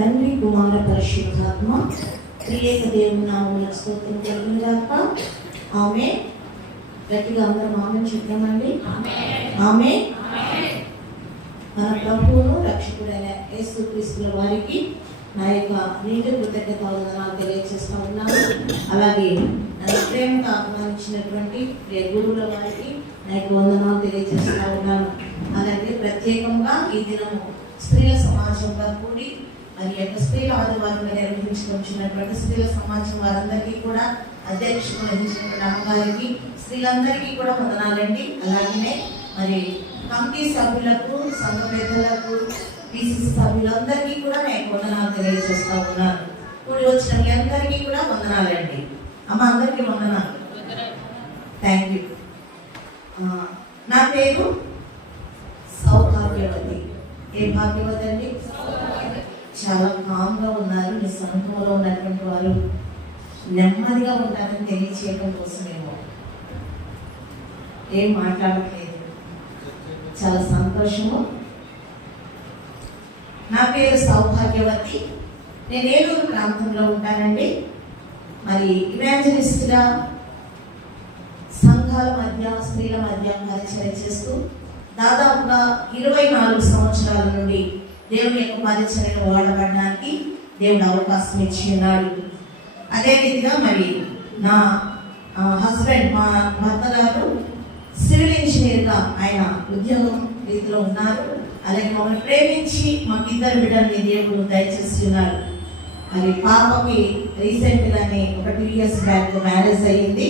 తండ్రి కుమార పరిశుద్ధాత్మ త్రియేక దేవుని నామమున స్తోత్రం కలుగునుగాక. ఆమేన్. గట్టిగా అందరం ఆమేన్ చెప్తామండి. ఆమేన్. మన ప్రభువును రక్షకుడైన యేసుక్రీస్తుల వారికి నా యొక్క నిండు కృతజ్ఞత వందనాలు తెలియజేస్తూ ఉన్నాను. అలాగే నన్ను ప్రేమగా ఆహ్వానించినటువంటి గురువుల వారికి నా యొక్క వందనాలు తెలియజేస్తూ ఉన్నాను. అలాగే ప్రత్యేకంగా ఈ దినము స్త్రీల సమాజంగా కూడి మరి యొక్క స్త్రీల ఆదివారంగా నిర్వహించుకొచ్చినటువంటి స్త్రీల సమాజం వారందరికీ కూడా అధ్యక్షులు వహించినటువంటి అమ్మగారికి స్త్రీలందరికీ కూడా వందనాలండి. అలాగనే మరి కమిటీ సభ్యులకు, సంఘ పెద్దలకు, పిసిసి సభ్యులందరికీ కూడా నేను వందనాలు తెలియజేస్తూ ఉన్నాను. కూడి వచ్చిన మీ అందరికీ కూడా వందనాలండి. అమ్మ అందరికీ వందనాలు. Thank you. నా పేరు సౌభాగ్యవతి. ఏ భాగ్యవతి అండి? చాలా కామ్గా ఉన్నారు. మీ సంఘంలో ఉన్నటువంటి వారు నెమ్మదిగా ఉంటారని తెలియచేయడం కోసమేమో ఏం మాట్లాడట్లేదు. చాలా సంతోషము. నా పేరు సౌభాగ్యవతి. నేను ఏలూరు ప్రాంతంలో ఉంటానండి. మరి ఇవాంజలిస్ట్గా సంఘాల మధ్య, స్త్రీల మధ్య పరిచయం చేస్తూ దాదాపుగా 24 సంవత్సరాల నుండి దేవుని యొక్క పరిచర్యను వాడబడడానికి దేవుడు అవకాశం ఇచ్చి ఉన్నాడు. అదేవిధంగా మరి నా హస్బెండ్, మా భర్త గారు సివిల్ ఇంజనీర్గా ఆయన ఉద్యోగం రీతిలో ఉన్నారు. అలాగే మమ్మల్ని ప్రేమించి మాకు 2 బిడ్డల్ని దేవుడు దయచేసి ఉన్నారు. మరి పాపకి రీసెంట్గానే ఒక 2 years బ్యాక్ మ్యారేజ్ అయ్యింది.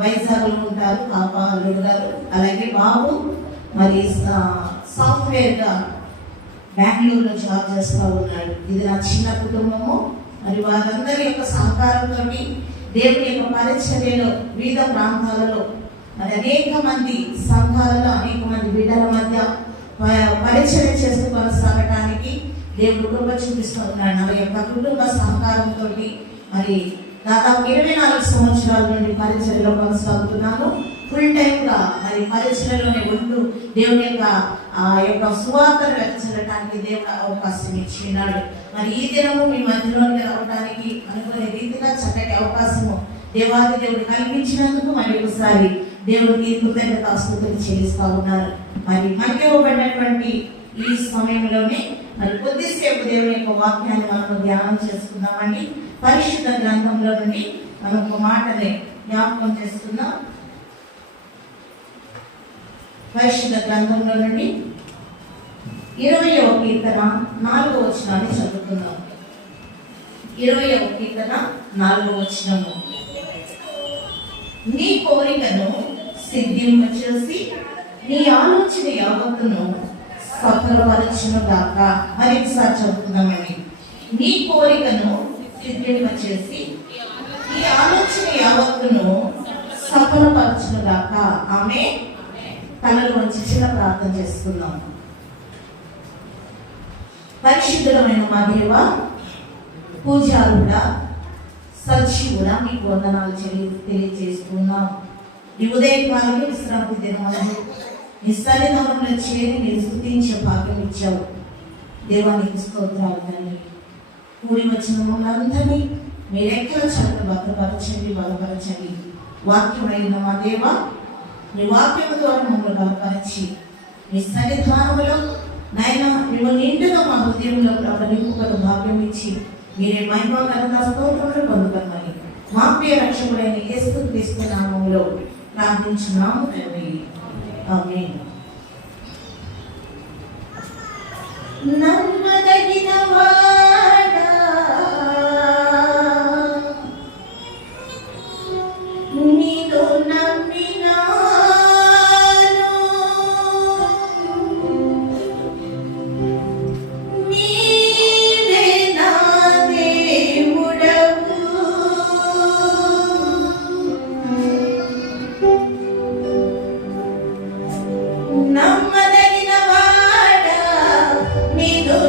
వైజాగ్లో ఉంటారు పాప, అల్లుడు గారు. అలాగే బాబు మరి సాఫ్ట్వేర్గా బెంగళూరులో జాబ్ చేస్తూ ఉన్నాడు. ఇది నా చిన్న కుటుంబము. మరి వారందరి యొక్క సహకారంతో దేవుని యొక్క పరిచర్యలో వివిధ ప్రాంతాలలో మరి అనేక మంది సంఘాలలో అనేక మంది బిడ్డల మధ్య పరిచర్య చేస్తూ కొనసాగటానికి దేవుడు కృప చూపిస్తూ ఉన్నాడు. నా యొక్క కుటుంబ సహకారంతో మరి దాదాపు 24 సంవత్సరాల నుండి పరిచర్యలో కొనసాగుతున్నాను. ఫుల్ టైమ్గా మరి పరిచర్యలోనే ఉంటూ దేవుని యొక్క సువార్తను వెచ్చడానికి దేవుడు అవకాశం ఇచ్చినాడు. మరి ఈ దినము మీ మధ్యలోకి రావడానికి అనుకునే రీతిగా చక్కటి అవకాశము దేవాది దేవుడు కల్పించినందుకు మరి ఒకసారి దేవుడికి కృతజ్ఞతాస్తుతులు చెల్లిస్తూ ఉన్నారు. మరి మనకి ఇవ్వబడినటువంటి ఈ సమయంలోనే మరి కొద్దిసేపు దేవుని యొక్క వాక్యాన్ని మనం ధ్యానం చేసుకుందామండి. పరిశుద్ధ గ్రంథంలో నుండి మనం ఒక మాటని జ్ఞాపకం చేసుకుందాం. పరిశుద్ధ గ్రంథంలో నుండి 20వ కీర్తన 4వ వచనాన్ని చదువుకుందాం. 20వ కీర్తన 4వ వచనము. నీ కోరికను సిద్ధింపచేసి నీ ఆలోచన యావత్తును సఫలపరచును గాక. మరి ఒకసారి చదువుకుందామండి. నీ కోరికను సిద్ధింపచేసి నీ ఆలోచన యావత్తును సఫలపరచును గాక. ఆమె తనలో వచ్చి చిన్న ప్రార్థన చేసుకుందాం. పరిశుద్ధమైన మా దేవ, పూజారుడా, సజీవుడా, మీకు వందనాలు తెలియజేస్తున్నాం. ఈ ఉదయకాలం విశ్రాంతి దినములను నీ సన్నిధానంలో చేరి మీరు స్తుతించే భాగ్యం ఇచ్చావు. దేవానికి స్తోత్రాలు తండ్రి. కూడి వచ్చిన మమ్మల్ని మీరెక్కడ చక్కగా భద్రపరచండి, బలపరచండి. వాక్యమైన మా దేవ, నీ వాక్యం ద్వారా మమ్మల్ని బలపరిచి మీ సన్నిధానంలో నాయన మేము నిండుగా మా హృదయంలో నింపుకొని భాగ్యం ఇచ్చి మీరే మహిమ ఘనత స్తోత్రములు పొందుకోమని మా ప్రియ రక్షకుడైన యేసుక్రీస్తు నామములో ప్రార్థించున్నాము తండ్రి. ఆమేన్. నమ్మదగిన వాడా నీలో నమ్మదగిన వాడా నీలో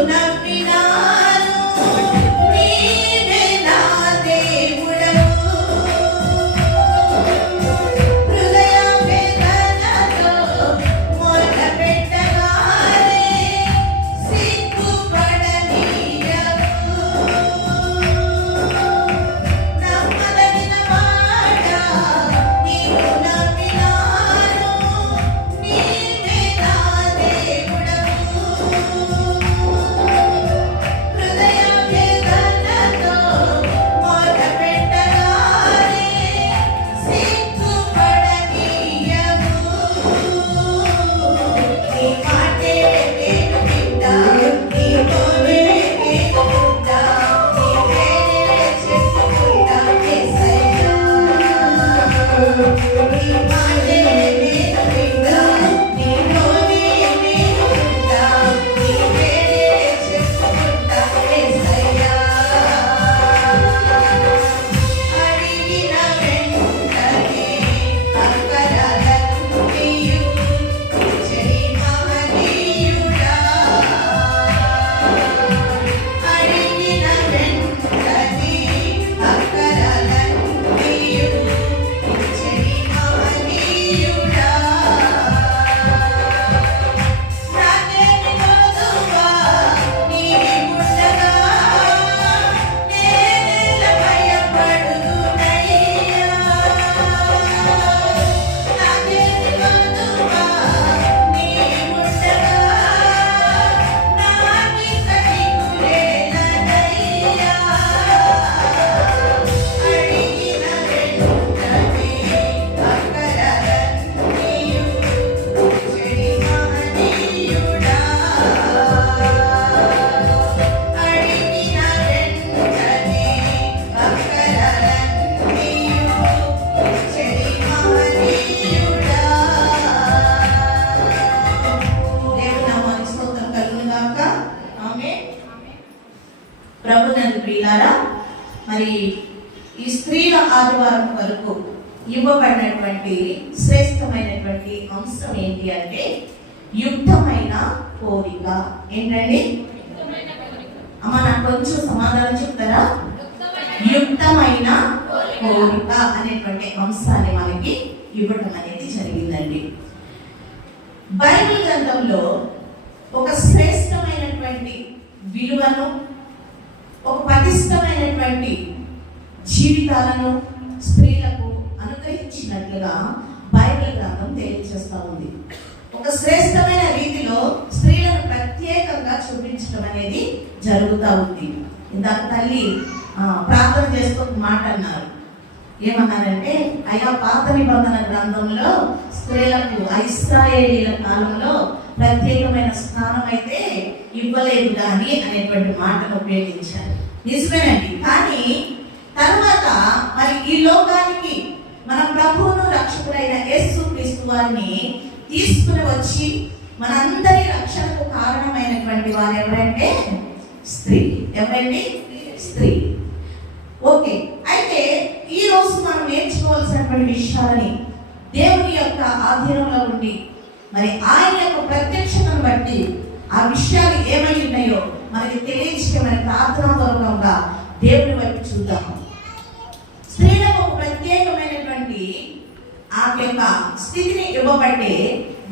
ప్రభునందు ప్రియులారా, మరి ఈ స్త్రీల ఆదివారం వరకు ఇవ్వబడినటువంటి శ్రేష్టమైనటువంటి అంశం ఏంటి అంటే యుక్తమైన కోరిక. ఏంటండి అమ్మ, నాకు కొంచెం సమాధానం చెప్తారా? యుక్తమైన కోరిక అనేటువంటి అంశాన్ని మనకి ఇవ్వటం అనేది జరిగిందండి. బైబిల్ గ్రంథంలో ఒక శ్రేష్టమైనటువంటి విలువను, ఒక పటిష్టమైనటువంటి జీవితాలను స్త్రీలకు అనుగ్రహించినట్లుగా బైబిల్ గ్రంథం తెలియజేస్తూ ఉంది. ఒక శ్రేష్టమైన రీతిలో స్త్రీలను ప్రత్యేకంగా చూపించడం అనేది జరుగుతూ ఉంది. ఇందాక తల్లి ప్రార్థన చేస్తూ మాట అన్నారు. ఏమన్నారంటే, అయ్యా పాత నిబంధన గ్రంథంలో స్త్రీలకు ఇశ్రాయేలీల కాలంలో ప్రత్యేకమైన స్థానం అయితే ఇవ్వలేదు కానీ అనేటువంటి మాటను ఉపయోగించారు. నిజమేనండి. కానీ తర్వాత మరి ఈ లోకానికి మన ప్రభువును రక్షకుడైన యేసు క్రీస్తు వారిని తీసుకుని వచ్చి మనందరి రక్షణకు కారణమైనటువంటి వారు ఎవరంటే స్త్రీ. ఎవరండి? స్త్రీ. ఓకే, అయితే ఈ రోజు మనం నేర్చుకోవాల్సినటువంటి విషయాలని దేవుని యొక్క ఆధీనంలో ఉండి మరి ఆయన యొక్క ప్రత్యక్షతను బట్టి ఆ విషయాలు ఏమై ఉన్నాయో మనకి తెలియజేయమని ప్రార్థనాపూర్వకంగా దేవుని వైపు చూద్దాము. స్త్రీలకు ఒక ప్రత్యేకమైనటువంటి ఆ యొక్క స్థితిని ఇవ్వబట్టే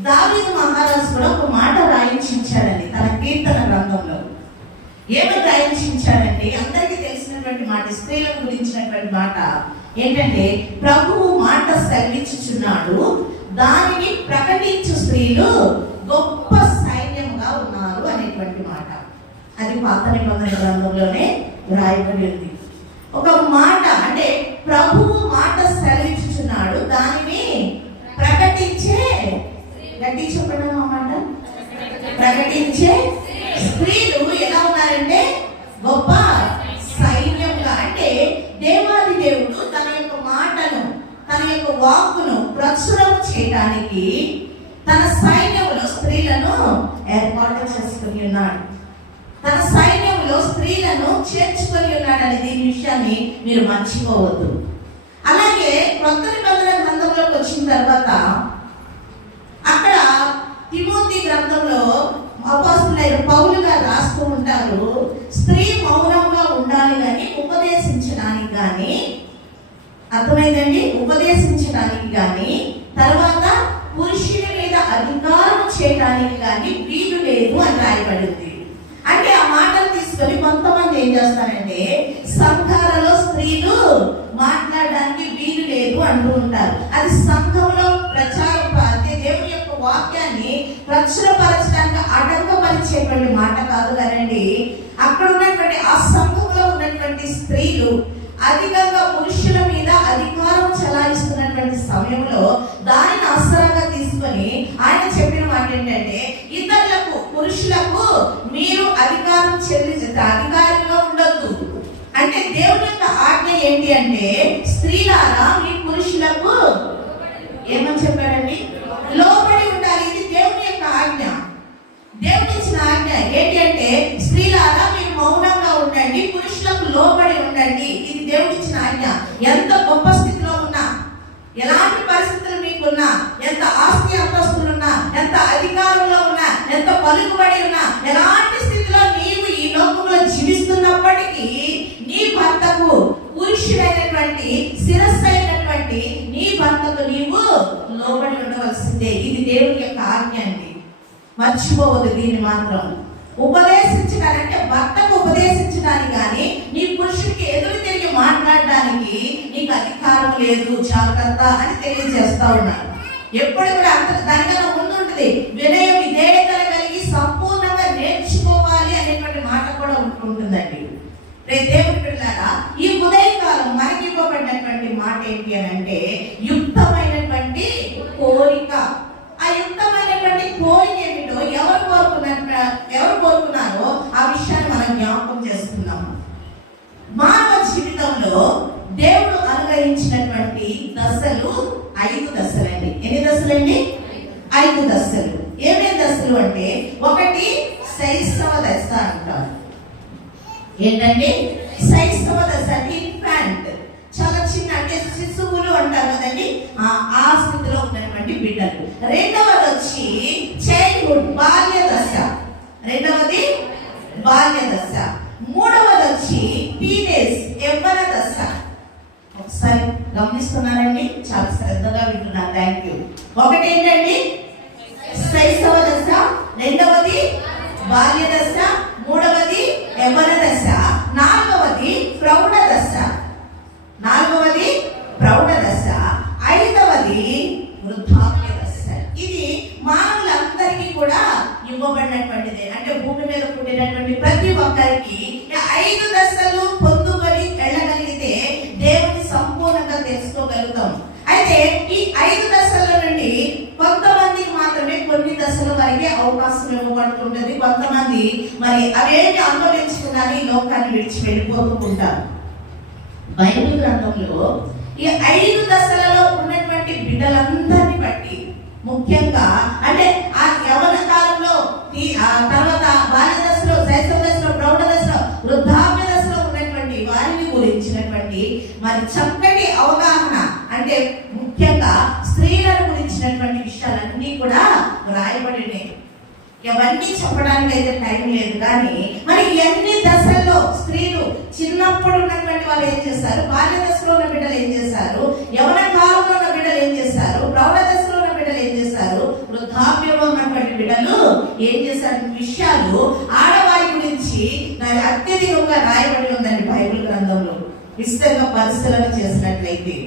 దావీదు మహారాజు కూడా ఒక మాట రాయించాడండి తన కీర్తన గ్రంథంలో. ఏమని రాయించాడంటే అందరికీ తెలిసినటువంటి మాట, స్త్రీల గురించినటువంటి మాట ఏంటంటే, ప్రభువు మాట సెలవిచ్చుచున్నాడు, దానిని ప్రకటించు స్త్రీలు గొప్ప సైన్యంగా ఉన్నారు అనేటువంటి మాట. అది పాత నిబంధన గ్రంథంలోనే రాయబడి ఉంది. ఒక మాట అంటే ప్రభువు మాట సెలవిచ్చుచున్నాడు, దానిని ప్రకటించే, గట్టి చెప్పడం మాట, ప్రకటించే స్త్రీలు ఎలా ఉన్నారంటే గొప్ప సైన్యంగా. అంటే దేవాది దేవుడు తన యొక్క మాటను, తన యొక్క వాక్కును ప్రచురం చేయడానికి తన సైన్యంలో స్త్రీలను ఏర్పాటు చేసుకుని ఉన్నాడు. తన సైన్యంలో స్త్రీలను చేర్చుకొని ఉన్నాడని దీని విషయాన్ని మీరు మర్చిపోవద్దు. అలాగే కొత్త నిబంధన గ్రంథంలోకి వచ్చిన తర్వాత అక్కడ తిమోతి గ్రంథంలో అపోస్తలుడైన పౌలు గారు రాస్తూ ఉంటారు, స్త్రీ మౌనంగా ఉండాలి కానీ ఉపదేశించడానికి కానీ, అర్థమైందండి, ఉపదేశించడానికి కానీ, తర్వాత పురుషుని మీద అధికారం చేయడానికి కానీ వీలు లేదు అని రాయబడింది. అంటే ఆ మాటలు తీసుకొని కొంతమంది ఏం చేస్తారంటే సంఘాలలో స్త్రీలు మాట్లాడడానికి వీలు లేదు అంటూ ఉంటారు. అది సంఘంలో దేవుని యొక్క వాక్యాన్ని ప్రచురపరచడానికి ఆటంకపరిచేటువంటి మాట కాదు కదండి. అక్కడ ఉన్నటువంటి ఆ సంఘంలో ఉన్నటువంటి స్త్రీలు అధికంగా పురుషుల మీద అధికారం చలాయిస్తున్నటువంటి సమయంలో దానిని ఆసరాగా తీసుకొని ఆయన చెప్పిన మాట ఏంటంటే, ఇతరులకు, పురుషులకు మీరు అధికారంగా ఉండొద్దు. అంటే దేవుని యొక్క ఆజ్ఞ ఏంటి అంటే, స్త్రీలారా మీ పురుషులకు ఏమని చెప్పారండి? లోబడి ఉండాలి. ఇది దేవుని యొక్క ఆజ్ఞ, దేవుని ఇచ్చిన ఆజ్ఞ. ఏంటి అంటే, స్త్రీలారా మీరు మౌనంగా ఉండండి, పురుషులకు లోబడి ఉండండి. ఇది దేవుని ఇచ్చిన ఆజ్ఞ. ఎంత గొప్ప స్థితిలో ఉన్నా, ఎలాంటి పరిస్థితులు మీకున్నా, ఎంత ఆస్తి అంతస్తులున్నా, ఎంత అధికారంలో ఉన్నా, ఎంత పలుకుబడి ఉన్నా, ఎలాంటి స్థితిలో నీవు ఈ లోకంలో జీవిస్తున్నప్పటికీ నీ భర్తకు, పురుషుడైనటువంటి శిరస్సు అయినటువంటి నీ భర్తకు నీవు లోబడి ఉండవలసిందే. ఇది దేవుని యొక్క ఆజ్ఞ అండి, మర్చిపోవద్దు దీన్ని మాత్రం. ఉపదేశించడాలంటే భర్తకు ఉపదేశించడానికి కానీ, నీ పురుషుడికి ఎదురు తిరిగి మాట్లాడడానికి నీకు అధికారం లేదు, జాగ్రత్త అని తెలియజేస్తా ఉన్నారు. ఎప్పుడు కూడా అంత దానికన్నా ముందు ఉంటుంది, వినయ విధేయతలు కలిగి సంపూర్ణంగా నేర్చుకోవాలి అనేటువంటి మాట కూడా ఉంటుందండి. దేవుని పిల్లారా, ఈ ఉదయకాలం మనకి ఇవ్వబడినటువంటి మాట ఏంటి అని అంటే యుక్తమైనటువంటి కోరిక. ఆ యుక్తమైనటువంటి కోరిక ఏమిటో ఎవరు కోరుకున్నారో ఆ విషయాన్ని మనం జ్ఞాపకం చేసుకున్నాము. మానవ జీవితంలో దేవుడు అనుగ్రహించినటువంటి దశలు 5 దశలండి. ఎన్ని దశలండి? 5 దశలు. ఏమేమి దశలు అంటే, ఒకటి శైశవ దశ, అంటారు. ఏంటంటే శైశవ దశ అంటే ఇన్ఫాంట్, చాలా చిన్న, అంటే శిశువులు అంటారు కదండి, ఆ స్థితిలో ఉన్నటువంటి బిడ్డలు. రెండవది వచ్చి చైల్డ్హుడ్, బాల్య దశ. రెండవది బాల్య దశ. మూడవది వచ్చి టీనేజ్, యవ్వన దశ. ఒకసారి గమనిస్తున్నారండి, చాలా శ్రద్ధగా వింటున్నారు. Thank you. ఒకటి ఏంటండి శైశవ దశ, రెండవది బాల్య దశ, మూడవది యవ్వన దశ, నాలుగవది ప్రౌఢ దశ. ఐదవది వృద్ధాప్య దశ. ఇది మానవులందరికీ కూడా ఇవ్వబడినటువంటిదే. అంటే భూమి మీద పుట్టినటువంటి ప్రతి ఒక్కరికి 5 దశలు పొందుకొని వెళ్ళగలిగితే దేవుని సంపూర్ణంగా తెలుసుకోగలుగుతాం. అయితే ఈ 5 దశల నుండి కొంతమందికి మాత్రమే కొన్ని దశల వరకే అవకాశం ఇవ్వబడుతుంటది. కొంతమంది మరి అవేమి అనుభవించుకున్నారని ఈ లోకాన్ని విడిచి వెళ్ళిపోతూ ఉంటారు. బైబిల్ గ్రంథంలో ఈ 5 దశలలో ఉన్నటువంటి బిడ్డలందరినీ బట్టి, ముఖ్యంగా అంటే ఆ యవ్వన కాలంలో, తర్వాత బాల్య దశలో, శైశవ దశలో, ప్రౌఢ దశలో, వృద్ధాప్య దశలో ఉన్నటువంటి వారిని గురించినటువంటి మరి చక్కటి అవగాహన, అంటే ముఖ్యంగా స్త్రీలను గురించినటువంటి విషయాలన్నీ కూడా రాయబడినాయి. ఇవన్నీ చెప్పడానికి అయితే టైం లేదు, కానీ మరి ఎన్ని దశల్లో స్త్రీలు చిన్నప్పుడు ఉన్నటువంటి వాళ్ళు ఏం చేశారు, బాల్య దశలో ఉన్న బిడ్డలు ఏం చేశారు, యవ్వన కాలంలో ఉన్న బిడ్డలు ఏం చేశారు, ప్రౌఢ దశలో ఉన్న బిడ్డలు ఏం చేశారు, వృద్ధాప్యంలో ఉన్నటువంటి బిడ్డలు ఏం చేశారు విషయాలు ఆడవారి గురించి అత్యధికంగా రాయబడి ఉందండి బైబిల్ గ్రంథంలో. విస్తృతంగా పరిశీలన చేసినట్లయితే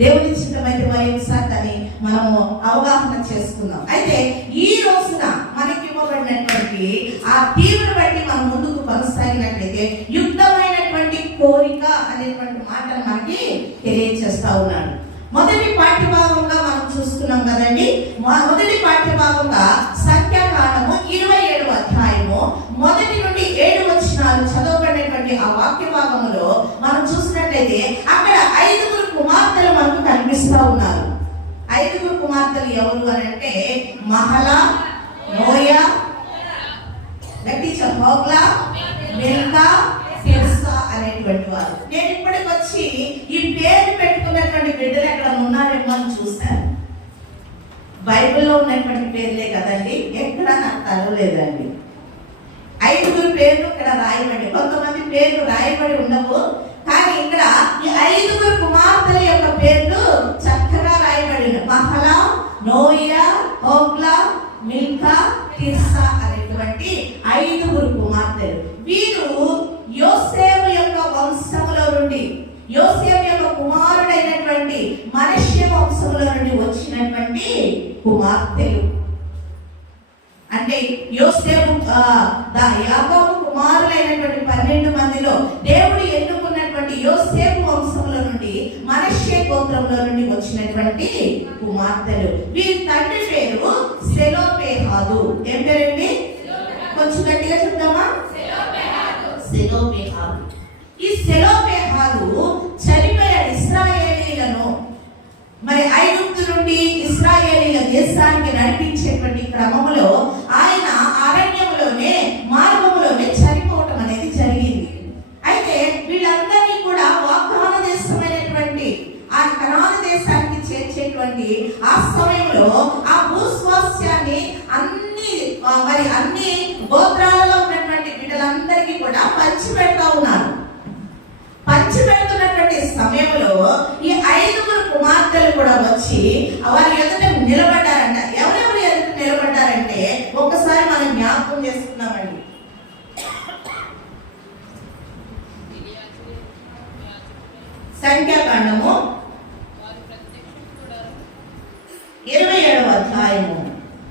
దేవుని చిత్తమైతే మరి ఒకసారి దాన్ని మనము అవగాహన చేసుకుందాం. అయితే ఈ రోజున మనకి ఇవ్వబడినటువంటి ఆ తీరును బట్టి మనం ముందుకు కొనసాగినట్లయితే యుక్తమైనటువంటి కోరిక అనేటువంటి మాటను మనకి తెలియజేస్తా ఉన్నాడు. మొదటి పాఠ్యభాగంగా మనం చూస్తున్నాం కదండి. మొదటి పాఠ్యభాగంగా సంఖ్యాకాండము 27వ అధ్యాయము 1 నుండి 7 వచనాలు చదవబడినటువంటి ఆ వాక్య భాగంలో మనం చూసినట్లయితే అక్కడ 5 కుమార్తెలు మనకు కనిపిస్తా ఉన్నారు. 5 కుమార్తెలు ఎవరు అని అంటే Mahlah, Noah, Hoglah, Milcah, Tirzah అనేటువంటి వారు. నేను ఇప్పటికి వచ్చి ఈ పేరు పెట్టుకున్నటువంటి బిడ్డలు ఎక్కడ ఉన్నారేమో అని చూశాను. బైబిల్లో ఉన్నటువంటి పేర్లే కదండి, ఎక్కడ నాకు తరవలేదండి. 5 పేర్లు ఇక్కడ రాయబడి, కొంతమంది పేర్లు రాయబడి ఉండవు, కానీ ఇక్కడ ఈ 5 కుమార్తెల యొక్క పేర్లు చక్కగా రాయబడి Mahlah, Noah, Hoglah, Milcah, Tirzah అనేటువంటి 5 కుమార్తెలు. వీరు యోసేపు యొక్క వంశములో నుండి, యోసేపు యొక్క కుమారుడైనటువంటి మనష్య వంశములో నుండి వచ్చినటువంటి కుమార్తెలు. అంటే యోసేపు యాకోబు కుమారులైనటువంటి 12 మందిలో దేవుడు ఎన్నుకున్నటువంటి యోసేపు వంశంలో నుండి మనష్య గోత్రంలో నుండి వచ్చినటువంటి కుమార్తెలు. వీరి తండ్రి పేరు సెలోపెహాదు. ఏం పేరండి? కొంచెం గట్టిగా చెప్తామా? సెలోపెహాదు. ఈ సెలోపెహాదు చనిపోయాడు. ఇశ్రాయేలీలను మరి ఐగుప్తు నుండి ఇశ్రాయేలీల దేశానికి నడిపించేటువంటి క్రమంలో ఆయన అరణ్యంలోనే, మార్గంలోనే చనిపోవటం అనేది జరిగింది. అయితే వీళ్ళందరినీ కూడా వాగ్దాన దేశమైనటువంటి ఆ కనాను దేశానికి చేర్చేటువంటి ఆ సమయంలో ఆ భూస్వాస్యాన్ని అన్ని గోత్రాలలో ఉన్నటువంటి బిడ్డలందరికీ కూడా పంచిపెడతా ఉన్నారు. పంచిపెడుతున్నటువంటి సమయంలో ఈ 5 కుమార్తెలు కూడా వచ్చి వారి ఎదుట నిలబడ్డారంట. ఎవరెవరు ఎదుట నిలబడ్డారంటే ఒక్కసారి మనం జ్ఞాపకం చేసుకున్నామండి. సంఖ్యాకాండము 27వ అధ్యాయము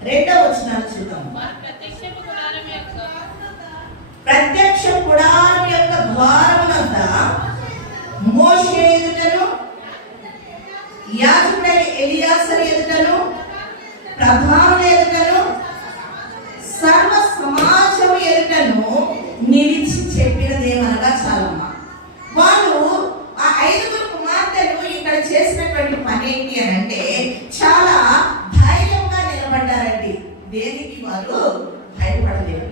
2వ వచనాలు చూద్దాం. ప్రత్యక్ష గుడారం యొక్క ద్వారమునంత మోషే ఎదుటను, యాజకుడైన ఎలియాజరు ఎదుటను, ప్రధానుల ఎదుటను, సర్వ సమాజం ఎదుటను నిలిచి చెప్పినదేమనగా చాలమ్మా. వాళ్ళు ఆ 5 కుమార్తెలు ఇక్కడ చేసినటువంటి పని ఏంటి అని అంటే చాలా ధైర్యంగా నిలబడ్డారండి. దేనికి వారు భయపడలేదు.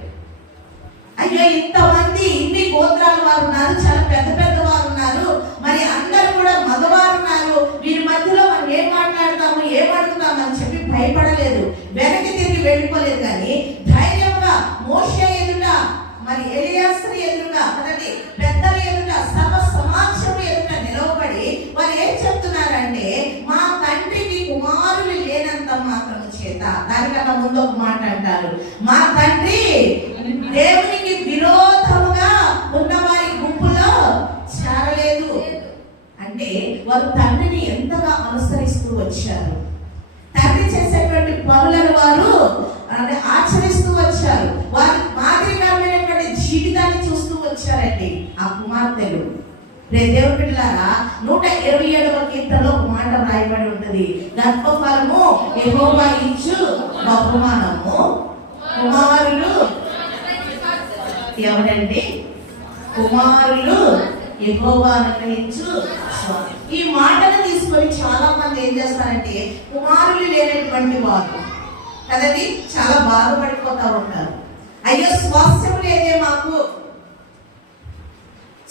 అయ్యో ఇంతమంది ఇన్ని గోత్రాల వారు ఉన్నారు, చాలా పెద్ద పెద్ద వారు ఉన్నారు, మరి అందరూ కూడా మగవారు ఉన్నారు, వీరి మధ్యలో మనం ఏం మాట్లాడతాము ఏం అడుగుతామని చెప్పి భయపడలేదు, వెనక్కి తిరిగి వెళ్ళిపోలేదు. కానీ ధైర్యంగా మోషే ఎదుట, మరి ఎలియాజరు ఎదుట, కదండి పెద్దల ఎదుట, సర్వ సమాజం ఎదుట నిలవబడి వారు ఏం చెప్తున్నారంటే, మా తండ్రికి కుమారులు లేనంత మాత్రం చేత, దానికన్నా ముందు ఒక మాట అంటారు, మా తండ్రి దేవునికి విరోధముగా ఉన్న వారి గుంపులో చేరలేదు. అంటే వారు తండ్రిని ఎంతగా అనుసరిస్తూ వచ్చారు, తండ్రి చేసేటువంటి పనులను వారు ఆచరిస్తూ వచ్చారు, వారి మాదిరికరమైనటువంటి జీవితాన్ని చూస్తూ వచ్చారండి ఆ కుమార్తెలు. దేవుని బిడ్డలారా, 127వ కీర్తనలో ఒక మాట రాయబడి ఉంటుంది, గర్భఫలము యెహోవా ఇచ్చు బహుమానము, కుమారులు ఎవరండి? కుమారులు యెహోవా అనుగ్రహించు. ఈ మాటను తీసుకొని చాలా మంది ఏం చేస్తారంటే, కుమారులు లేనటువంటి వారు కదండి చాలా బాధపడిపోతా ఉంటారు. అయ్యో స్వాస్థ్యం లేదే మాకు,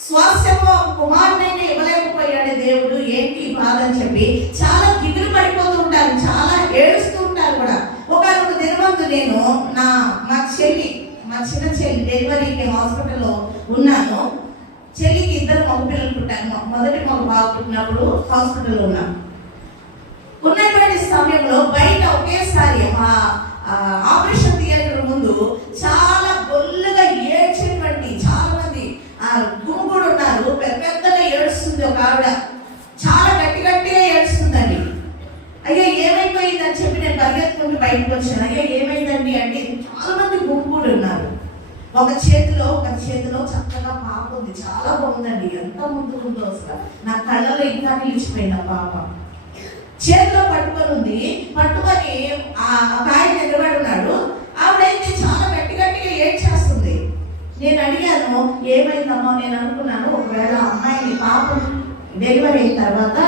స్వాస్థ్యము కుమారుడైనా ఇవ్వలేకపోయాడు దేవుడు, ఏంటి బాధ అని చెప్పి చాలా దిగులు పడిపోతూ ఉంటారు, చాలా ఏడుస్తూ ఉంటారు కూడా. ఒక దినవంతు నేను మా చిన్న చెల్లి డెలివరీకి హాస్పిటల్లో ఉన్నాను. చెల్లికి 2 మగపిల్లలు పుట్టాను. మొదటి మగ బాబు పుట్టినప్పుడు హాస్పిటల్లో ఉన్నాను. ఉన్నటువంటి సమయంలో బయట ఒకేసారి ఆపరేషన్ థియేటర్ ముందు చాలా గొల్లుగా ఏడ్చేటువంటి చాలా మంది గుంపుడు ఉన్నారు. పెద్దగా ఏడుస్తుంది ఒక ఆవిడ, చాలా గట్టిగా ఏడుస్తుందండి. అయ్యో ఏమైపోయిందని చెప్పి నేను పరిగెత్తుకుంటూ బయటకు వచ్చాను. అయ్యో ఏమైందండి అంటే, చాలా మంది గుంపుడు ఉన్నారు. ఒక చేతిలో చక్కగా పాప ఉంది, చాలా బాగుందండి, ఎంత ముందుకుందో అసలు నా కళ్ళలో ఇంకా నిలిచిపోయింది. ఆ పాప చేతిలో పట్టుకొని ఉంది, పట్టుకొని ఒక ఆయన నిలబడి ఉన్నాడు. ఆవిడైతే చాలా గట్టిగా ఏడ్చేస్తుంది. నేను అడిగాను ఏమైందమ్మా, నేను అనుకున్నాను ఒకవేళ అమ్మాయిని పాప డెలివరీ అయిన తర్వాత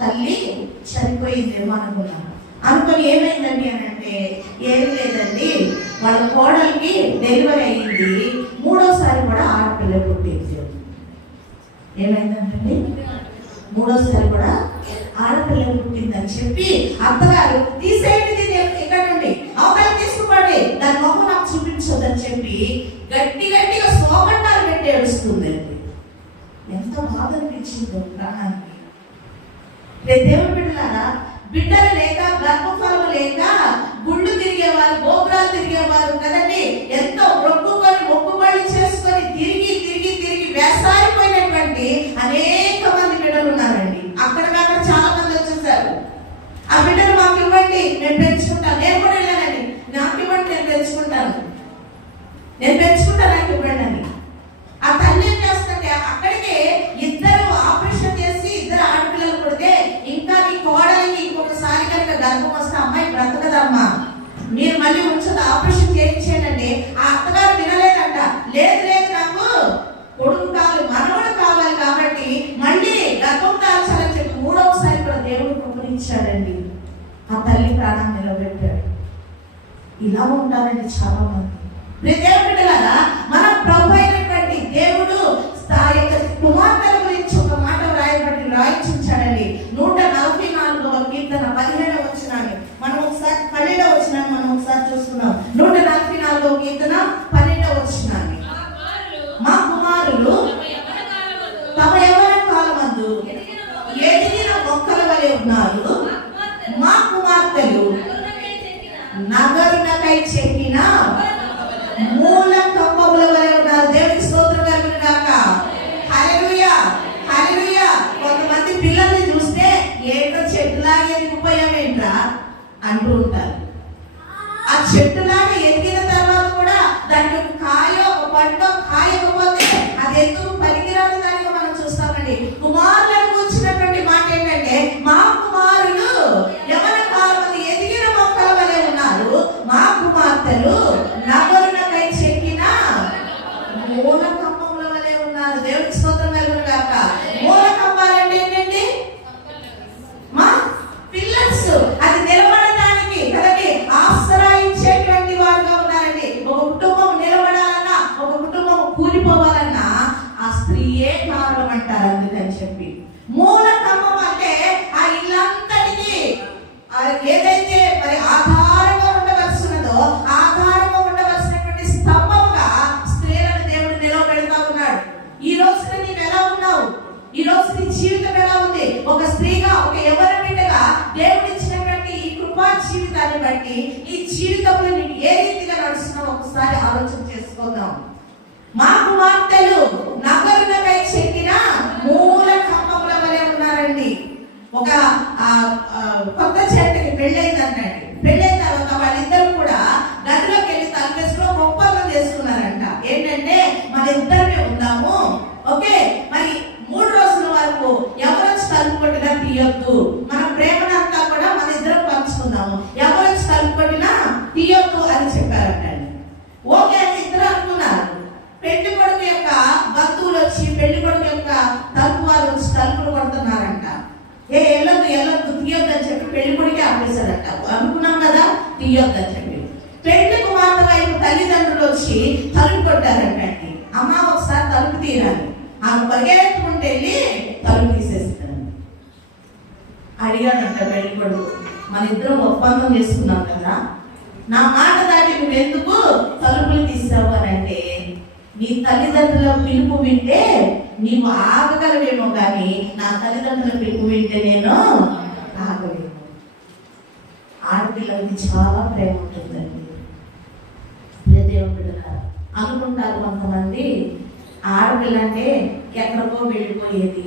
తల్లి చనిపోయిందేమో అనుకుని ఏమైందండి అని అంటే, ఏం లేదండి వాళ్ళ కోడలికి డెలివరీ అయ్యింది, 3వసారి కూడా ఆడపిల్ల పుట్టింది. ఏమైందంటే 3వసారి కూడా ఆడపిల్ల పుట్టిందని చెప్పి అత్తగారు తీసేయండి ఇక్కడ నుండి, అవతల తీసుకుపడి దాని మొహం నాకు చూపించొద్దని చెప్పి గట్టిగా సోగట్టాలు పెట్టి ఏడుస్తుందండి. ఎంత బాధ అనిపించిందో ప్రాణానికి. దేవుని బిడ్డలారా, బిడ్డలు లేక, గర్భఫలము లేక, గుళ్ళు తిరిగేవారు, గోపురాలు తిరిగేవారు కదండి, ఎంతో మొక్కుబడి చేసుకొని తిరిగి వేసారిపోయినటువంటి అనేక మంది బిడ్డలు ఉన్నారండి. అక్కడికక్కడ చాలా మంది వచ్చేసారు. ఆ బిడ్డలు మాకు ఇవ్వండి, నేను పెంచుకుంటాను. నేను కూడా వెళ్ళానండి, నాకు ఇవ్వండి, నేను పెంచుకుంటాను నాకు ఇవ్వండి అని. ఆ తల్లి ఏం చేస్తుంటే, అక్కడికే 2 ఆపరేషన్ చేసి 2 ఆడపిల్లలు పుడితే, ఇంకా నీ కోడలికి ఇంకొకసారి కనుక గర్భం వస్తే అమ్మాయి బ్రతకదమ్మా, మీరు మళ్ళీ ఉంచదు, ఆపరేషన్ చేయించేయండి. ఆ అత్తగారు వినలేదంట, లేదు నాకు కొడుకు కావాలి, మనవడు కావాలి, కాబట్టి మళ్ళీ గర్భం దాల్చాలని చెప్పి 3వసారి కూడా దేవుడు కృపణించాడండి. ఆ తల్లి ప్రాణం నిలబెట్టాడు. ఇలా ఉంటారండి చాలా మంది. దేవుని బిడ్డలారా, మన ప్రభు అయినటువంటి దేవుడు కుమార్తెల గురించి ఒక మాట రాయించాడండి. 144వ కీర్తన 17వ వచనాన్ని మనం ఒకసారి 12వ వచనాన్ని మనం ఒకసారి చూస్తున్నాం. 144వ కీర్తన 12వ వచనాన్ని, మా కుమారులు తమ యవ్వన కాలమందు ఎదిగిన మొక్కల వలె ఉన్నారు, మా కుమార్తెలు నగరునకై చెక్కిన మూల కంబముల వలె ఉన్నారు. దేవునికి స్తోత్రం కలుగును గాక. హల్లెలూయా హల్లెలూయా. కొంతమంది పిల్లల్ని చూస్తే ఏంటో చెట్టులాగా ఎదిగిపోయావేంట్రా అంటూ ఉంటారు. ఆ చెట్టులాగా ఎదిగిన తర్వాత కూడా దానికి ఒక కాయో ఒక పంటో కాయకపోతే అది ఎందుకు పనికిరాని దానిగా మనం చూస్తామండి. కుమారులకు వచ్చినటువంటి మాట ఏంటంటే, మా కుమారులు యవ్వన కాలమందు ఎదిగిన మొక్కల వలె ఉన్నారు, మా కుమార్తెలు నగరునకై చెక్కిన మూల కంబముల వలె ఉన్నారు. దేవుడికి స్తోత్రం కలుగును గాక. మూల కంబాలంటే ఏంటండి? మా పిల్లర్స్, అది నిలబడడానికి కదండి ఆశ్రయించేటువంటి వారుగా ఉన్నారండి. ఒక కుటుంబం నిలబడాలన్నా, ఒక కూలిపోవాలన్నా ఆ స్త్రీయే కారణం అంటారు. అందుకని చెప్పి మూల స్తంభం అంటే ఆ ఇల్లంతటికి ఏదైతే మరి ఆధారంగా ఉండవలసినదో ఆధారంగా ఉండవలసినటువంటి స్తంభముగా స్త్రీలను దేవుడు నిలవబెడతా ఉన్నాడు. ఈ రోజున నీవు ఎలా ఉన్నావు? ఈ రోజు నీ జీవితం ఎలా ఉంది? ఒక స్త్రీగా, ఒక యవ్వన బిడ్డగా దేవుడు ఇచ్చినటువంటి ఈ కృపా జీవితాన్ని బట్టి ఈ జీవితంలో నీవు ఏ రీతిగా నడుస్తున్నావు ఒకసారి ఆలోచన చేసుకుందాం. మా కుమార్తెలు నగరులపై చెక్కిన మూల స్తంభముల వలె ఉన్నారండి. ఒక కొత్త చెట్టుకి పెళ్ళైందండి. పెళ్ళైన తర్వాత వాళ్ళిద్దరు కూడా గదిలోకి వెళ్ళి తలపేసుకుని ఒప్పందం చేసుకున్నారంట. ఏంటంటే మన ఇద్దరమే ఉందాము, ఓకే, మరి 3 రోజుల వరకు ఎవరొచ్చి తలుపు కొట్టినా తీయొద్దు, మన ప్రేమనంతా కూడా మన ఇద్దరం పంచుకుందాము, ఎవరొచ్చి తలుపు కొట్టినా తీయొద్దు అని చెప్పారంట. ఓకే అని ఇద్దరు అనుకున్నారు. పెళ్లి కొడుకు యొక్క బంధువులు వచ్చి పెళ్లి కొడుకు యొక్క తలుపు వారు వచ్చి తలుపులు కొడుతున్నారంట. ఎల్లొద్దు తీయొద్దు అని చెప్పి పెళ్లి కొడుకే ఆపేశారంట. అనుకున్నాం కదా తీయొద్దని చెప్పి. పెళ్లి కుమార్తె వైపు తల్లిదండ్రులు వచ్చి తలుపు కొట్టారంటండి. అమ్మ ఒకసారి తలుపు తీరాలి. ఆమె పరిగెత్తుకుంటే వెళ్ళి తలుపు తీసేస్తాను. అడిగాడంట పెళ్లి కొడుకు, మన ఇద్దరం ఒప్పందం చేసుకున్నాం కదా, నా మాట దాటి నువ్వు ఎందుకు తలుపులు తీసావు అని అంటే, నీ తల్లిదండ్రుల పిలుపు వింటే నీవు ఆగగలవేమో కానీ నా తల్లిదండ్రుల పిలుపు వింటే నేను ఆగలేను. ఆడపిల్లలకి చాలా ప్రేమ ఉంటుందండి. దేవుడు అనుకుంటారు కొంతమంది, ఆడపిల్ల అంటే ఎక్కడికో వెళ్ళిపోయేది,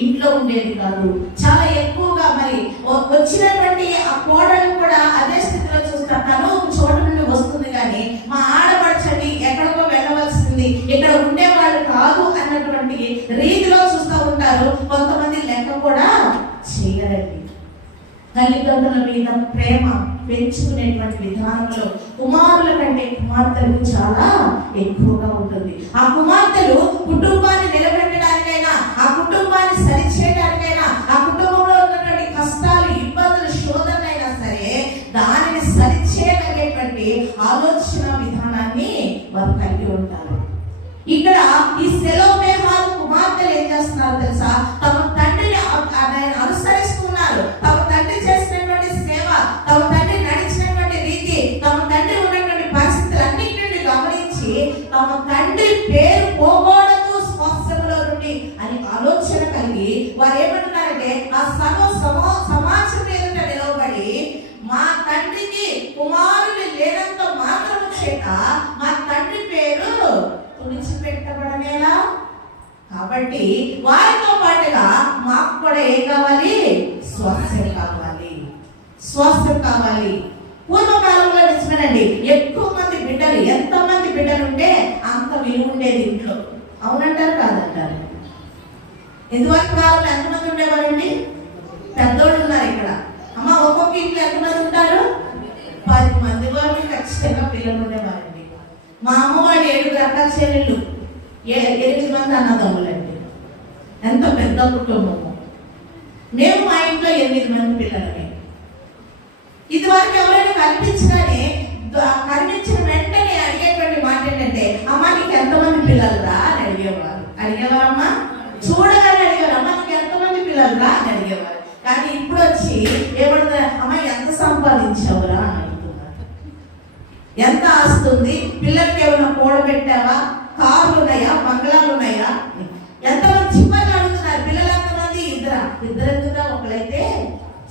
ఇంట్లో ఉండేది కాదు. చాలా ఎక్కువగా మరి వచ్చినటువంటి ఆ కోడలు కూడా అదే స్థితిలో చూస్తారు. తను ఒక చోట నుండి వస్తుంది కానీ మా ఆడపడచండి ఎక్కడికో వెళ్ళవలసింది, ఇక్కడ ఉండేవాళ్ళు కాదు అన్నటువంటి రీతిలో చూస్తూ ఉంటారు. కొంతమంది లెక్క కూడా చేయరండి. తల్లిదండ్రుల మీద ప్రేమ పెంచుకునేటువంటి విధానంలో కుమారుల కంటే కుమార్తెలకు చాలా ఎక్కువగా ఉంటుంది. ఆ కుమార్తెలు కుటుంబాన్ని నిలబెట్టడానికైనా, ఆ కుటుంబాన్ని సరిచేయడానికైనా, ఆ కుటుంబంలో ఉన్నటువంటి కష్టాలు, ఇబ్బందులు, శోధనైనా సరే దానిని సరిచేయగలిగేటువంటి ఆలోచన విధానాన్ని వారు కలిగి ఉంటారు. ఇక్కడ ఈ సెలోమేహాలు కుమార్తెలు ఏం చేస్తున్నారు తెలుసా? తమ తండ్రిని అనుసరిస్తున్నారు. తమ తండ్రి చేసినటువంటి సేవ, తమ తండ్రి నడిచినటువంటి రీతి, తమ తండ్రి ఉన్నటువంటి పరిస్థితులన్నింటినీ గమనించి తమ తండ్రి పేరు పోకూడదు స్వాస్థ్యంలో నుండి అని ఆలోచన కలిగి వారు ఏమంటున్నారంటే ఆ సమాజం ఎదుట నిలవబడి మా తండ్రికి కుమారులు లేనంత మాత్రం చేత మా తండ్రి పేరు తుడిచిపెట్టబడమేలా? కాబట్టి వారితో పాటుగా మాకు కూడా ఏం కావాలి? స్వాస్థ్యం కావాలి, స్వాస్థ్యం కావాలి. పూర్వకాలంలో నిజమేనండి, ఎక్కువ మంది బిడ్డలు, ఎంతమంది బిడ్డలు ఉంటే అంత విలువ ఉండేది ఇంట్లో. అవునంటారు కాదంటారు? ఇదివరకు కాలంలో ఎంతమంది ఉండేవారండి? పెద్దోళ్ళు ఉన్నారు ఇక్కడ. అమ్మ ఒక్కొక్క ఇంట్లో ఎంతమంది ఉంటారు? 10 మంది వరకు ఖచ్చితంగా పిల్లలు ఉండేవారండి. మా అమ్మ వాళ్ళు 7 రకాల చెల్లెళ్ళు, 8 మంది అన్నదమ్ములండి. ఎంత పెద్ద కుటుంబము. మేము మా ఇంట్లో 8 మంది పిల్లలమే. ఇది వరకు ఎవరైనా కనిపించిన వెంటనే అడిగేటువంటి మాట ఏంటంటే, అమ్మ నీకు ఎంతమంది పిల్లలు రా అని అడిగేవారు. అడిగేవారమ్మా? చూడగానే అడిగారు, అమ్మ నీకు ఎంతమంది పిల్లలు రా అని అడిగేవారు. కానీ ఇప్పుడు వచ్చి ఏమడుగుతారు, అమ్మ ఎంత సంపాదించావురా అని అడుగుతున్నారు. ఎంత ఆస్తుంది, పిల్లలకి ఏమైనా కూడబెట్టావా, కార్లు ఉన్నాయా, బంగ్లాలు ఉన్నాయా, ఎంతమంది చిమ్మని అడుగుతున్నారు. పిల్లలు ఎంతమంది? ఇద్దరు ఎందుకురా, ఒకళ్ళైతే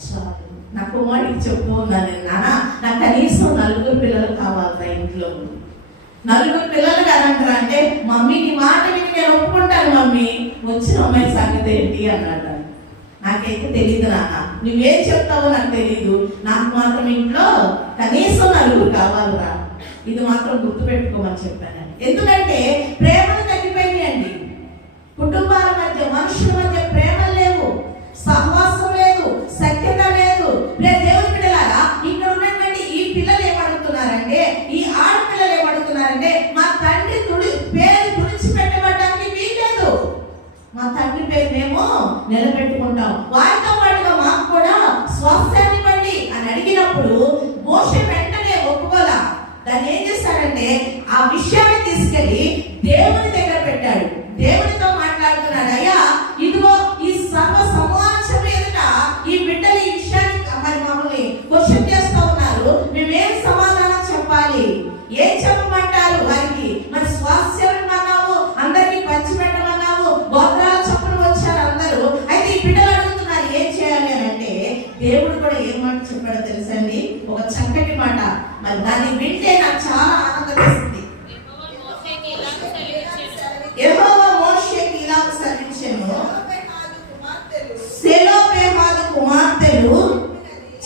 చాలు. నా కుమారుడికి చెప్పు ఉన్నాను, నాన్న నాకు కనీసం 4 పిల్లలు కావాలి ఇంట్లో. 4 పిల్లలు కాదంటారా అంటే, మమ్మీ నీ మాట విని నేను ఒప్పుకుంటాను మమ్మీ, వచ్చిన అమ్మాయి సంగతి ఏంటి అన్నాడు. నాకైతే తెలియదు నాన్న, నువ్వేం చెప్తావో నాకు తెలీదు, నాకు మాత్రం ఇంట్లో కనీసం 4 కావాలిరా, ఇది మాత్రం గుర్తుపెట్టుకోమని చెప్పాను. ఎందుకంటే ప్రేమలు తగ్గిపోయినాయండి. కుటుంబాల మధ్య, మనుషుల మధ్య ప్రేమ లేవు, సహవాసం లేదు, సఖ్యత లేదు. దేవుని బిడ్డలారా, ఇక్కడ ఉన్నటువంటి ఈ పిల్లలు ఏమడుగుతున్నారంటే, ఈ ఆడపిల్లలు ఏమడుగుతున్నారంటే, మా తండ్రి పేరు తుడిచిపెట్టబడడానికి వీల్లేదు, మా తండ్రి పేరు మేము నిలబెట్టుకుంటాం, వారితో పాటుగా మాకు కూడా స్వాస్థ్యాన్ని ఇవ్వండి అని అడిగినప్పుడు మోషే వెంటనే ఒప్పుకోలా. దాన్ని ఏం చేస్తాడంటే ఆ విషయాన్ని తీసుకెళ్లి దేవుని మరి దాన్ని వింటే నాకు చాలా ఆనందం వేసింది. యెహోవా మోషేకి ఇలాగ సెలవిచ్చెను, సెలోపెహాదు కుమార్తెలు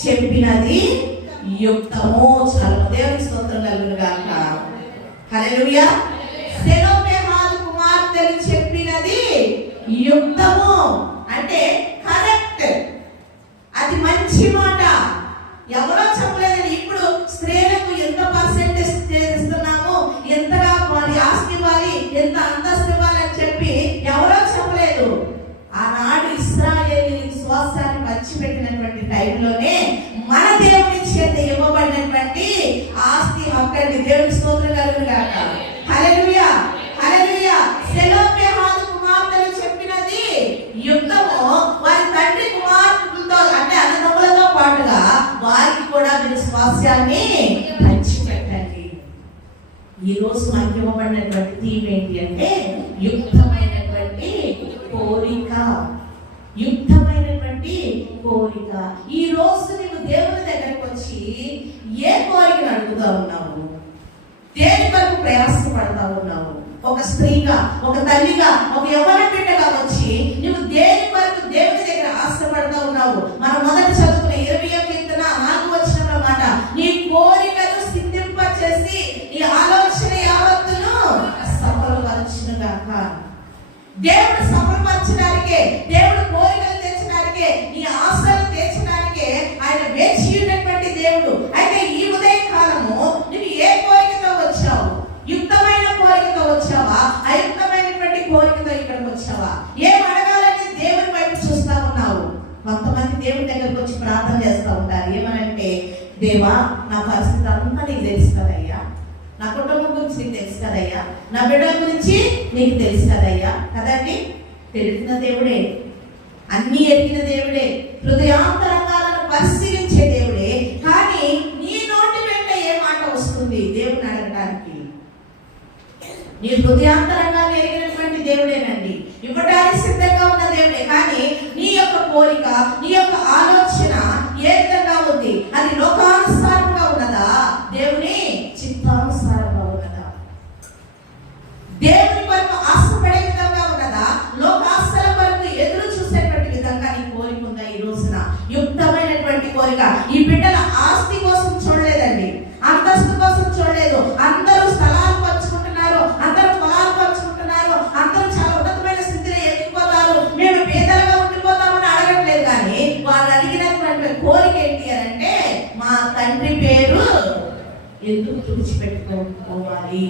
చెప్పినది యుక్తము. చాలా దేవునికి స్తోత్రం కలుగును గాక. హల్లెలూయా. సెలోపెహాదు కుమార్తెలు చెప్పినది యుక్తము అంటే కరెక్ట్, అది మంచి మాట. ఎవరో చెప్పలేదని ఇప్పుడు స్త్రీలకు ఎంత పర్సెంటేజ్ ఇస్తున్నాము, ఎంతగా వారి ఆస్తి ఇవ్వాలి, ఎంత అంతస్తు ఇవ్వాలి అని చెప్పి ఎవరో చెప్పలేదు. ఆనాడు ఇశ్రాయేలీయులకు స్వాస్థ్యాన్ని పంచిపెట్టినటువంటి టైంలోనే మన దేవుని చేత ఇవ్వబడినటువంటి ఆస్తి హక్కు దేవుని స్తోత్రం కలుగును గాక. హల్లెలూయా, హల్లెలూయా. సెలోపెహాదు కుమార్తెలు చెప్పినది యుక్తము. వారి తండ్రి కుమార్తెలతో అంటే అన్నదమ్ములతో పాటుగా వారికి కూడా మీరు స్వాస్థ్యాన్ని పంచిపెట్టండి. ఈ రోజు మనకి ఇవ్వబడినటువంటి థీమ్ ఏంటి అంటే యుక్తమైనటువంటి కోరిక. యుక్తమైనటువంటి కోరిక. ఈ రోజు నువ్వు దేవుని దగ్గరకు వచ్చి ఏ కోరికను అడుగుతా ఉన్నావు? దేని వరకు ప్రయాసపడతా ఉన్నావు? ఒక స్త్రీగా, ఒక తల్లిగా, ఒక యవ్వన బిడ్డగా వచ్చి నువ్వు దేని వరకు దేవుని దగ్గర ఆశపడతా ఉన్నావు? మనం మొదట చదువుకున్న 20వ కీర్తన 4వ వచనంలో మాట, నీ కోరికను సిద్ధింప చేసి నీ ఆలోచన యావత్తును సఫలపరచును గాక. దేవుడు సఫలపరచడానికే, దేవుడు కోరికలు తెచ్చడానికే, నీ ఆశలు తీర్చడానికే ఆయన వేచి ఉన్నటువంటి దేవుడు. అయితే ఈ ఉదయ కాలము నువ్వు ఏ కోరికతో వచ్చావు? యుక్తమైన కోరికతో వచ్చావా? అయుక్తమైనటువంటి కోరికతో ఇక్కడికి వచ్చావా? ఏం అడగాలని దేవుని వైపు చూస్తా ఉన్నావు? కొంతమంది దేవుని దగ్గరకు వచ్చి ప్రార్థన చేస్తూ ఉంటారు. ఏమనంటే, దేవా నా పరిస్థితి అంతా నీకు తెలుసు కదయ్యా, నా కుటుంబం గురించి నీకు తెలుసు కదయ్యా, నా బిడ్డల గురించి నీకు తెలుసు కదయ్యా. కదండి, తెలిసిన దేవుడే, అన్ని ఎరిగిన దేవుడే, హృదయాంతరంగాలను పరిశీలించే దేవుడే. కానీ నీ నోటి వెంట ఏ మాట వస్తుంది దేవుని అడగడానికి? నీ హృదయాంతరంగాన్ని ఎరిగినటువంటి దేవుడేనండి, ఇవ్వడానికి సిద్ధంగా ఉన్న దేవుడే. కానీ నీ యొక్క కోరిక, నీ యొక్క ఆలోచన ఏ విధంగా ఉంది? అది లోకానుసారంగా ఉన్నదా, దేవుని చిత్తానుసారంగా ఉన్నదా? దేవుని వరకు ఆశపడే విధంగా ఉన్నదా, లోకాశల వరకు ఎదురు చూసేటువంటి విధంగా నీ కోరిక ఉందా? ఈ రోజున యుక్తమైనటువంటి కోరిక. ఈ బిడ్డల ఆస్తి కోసం చూడలేదండి, అంతస్తు కోసం చూడలేదు. అందరూ స్థలాలు పంచుకుంటున్నారు, అందరూ పొలాలు పంచుకుంటున్నారు, అందరూ చాలా ఉన్నతమైన స్థితిలో ఎదిగిపోతారు, మేము పేదలుగా ఉండిపోతామని అడగట్లేదు. కానీ వాళ్ళు అడిగినటువంటి కోరిక ఏంటి అని అంటే, మా తండ్రి పేరు ఎందుకు తుడిచిపెట్టుకోవాలి,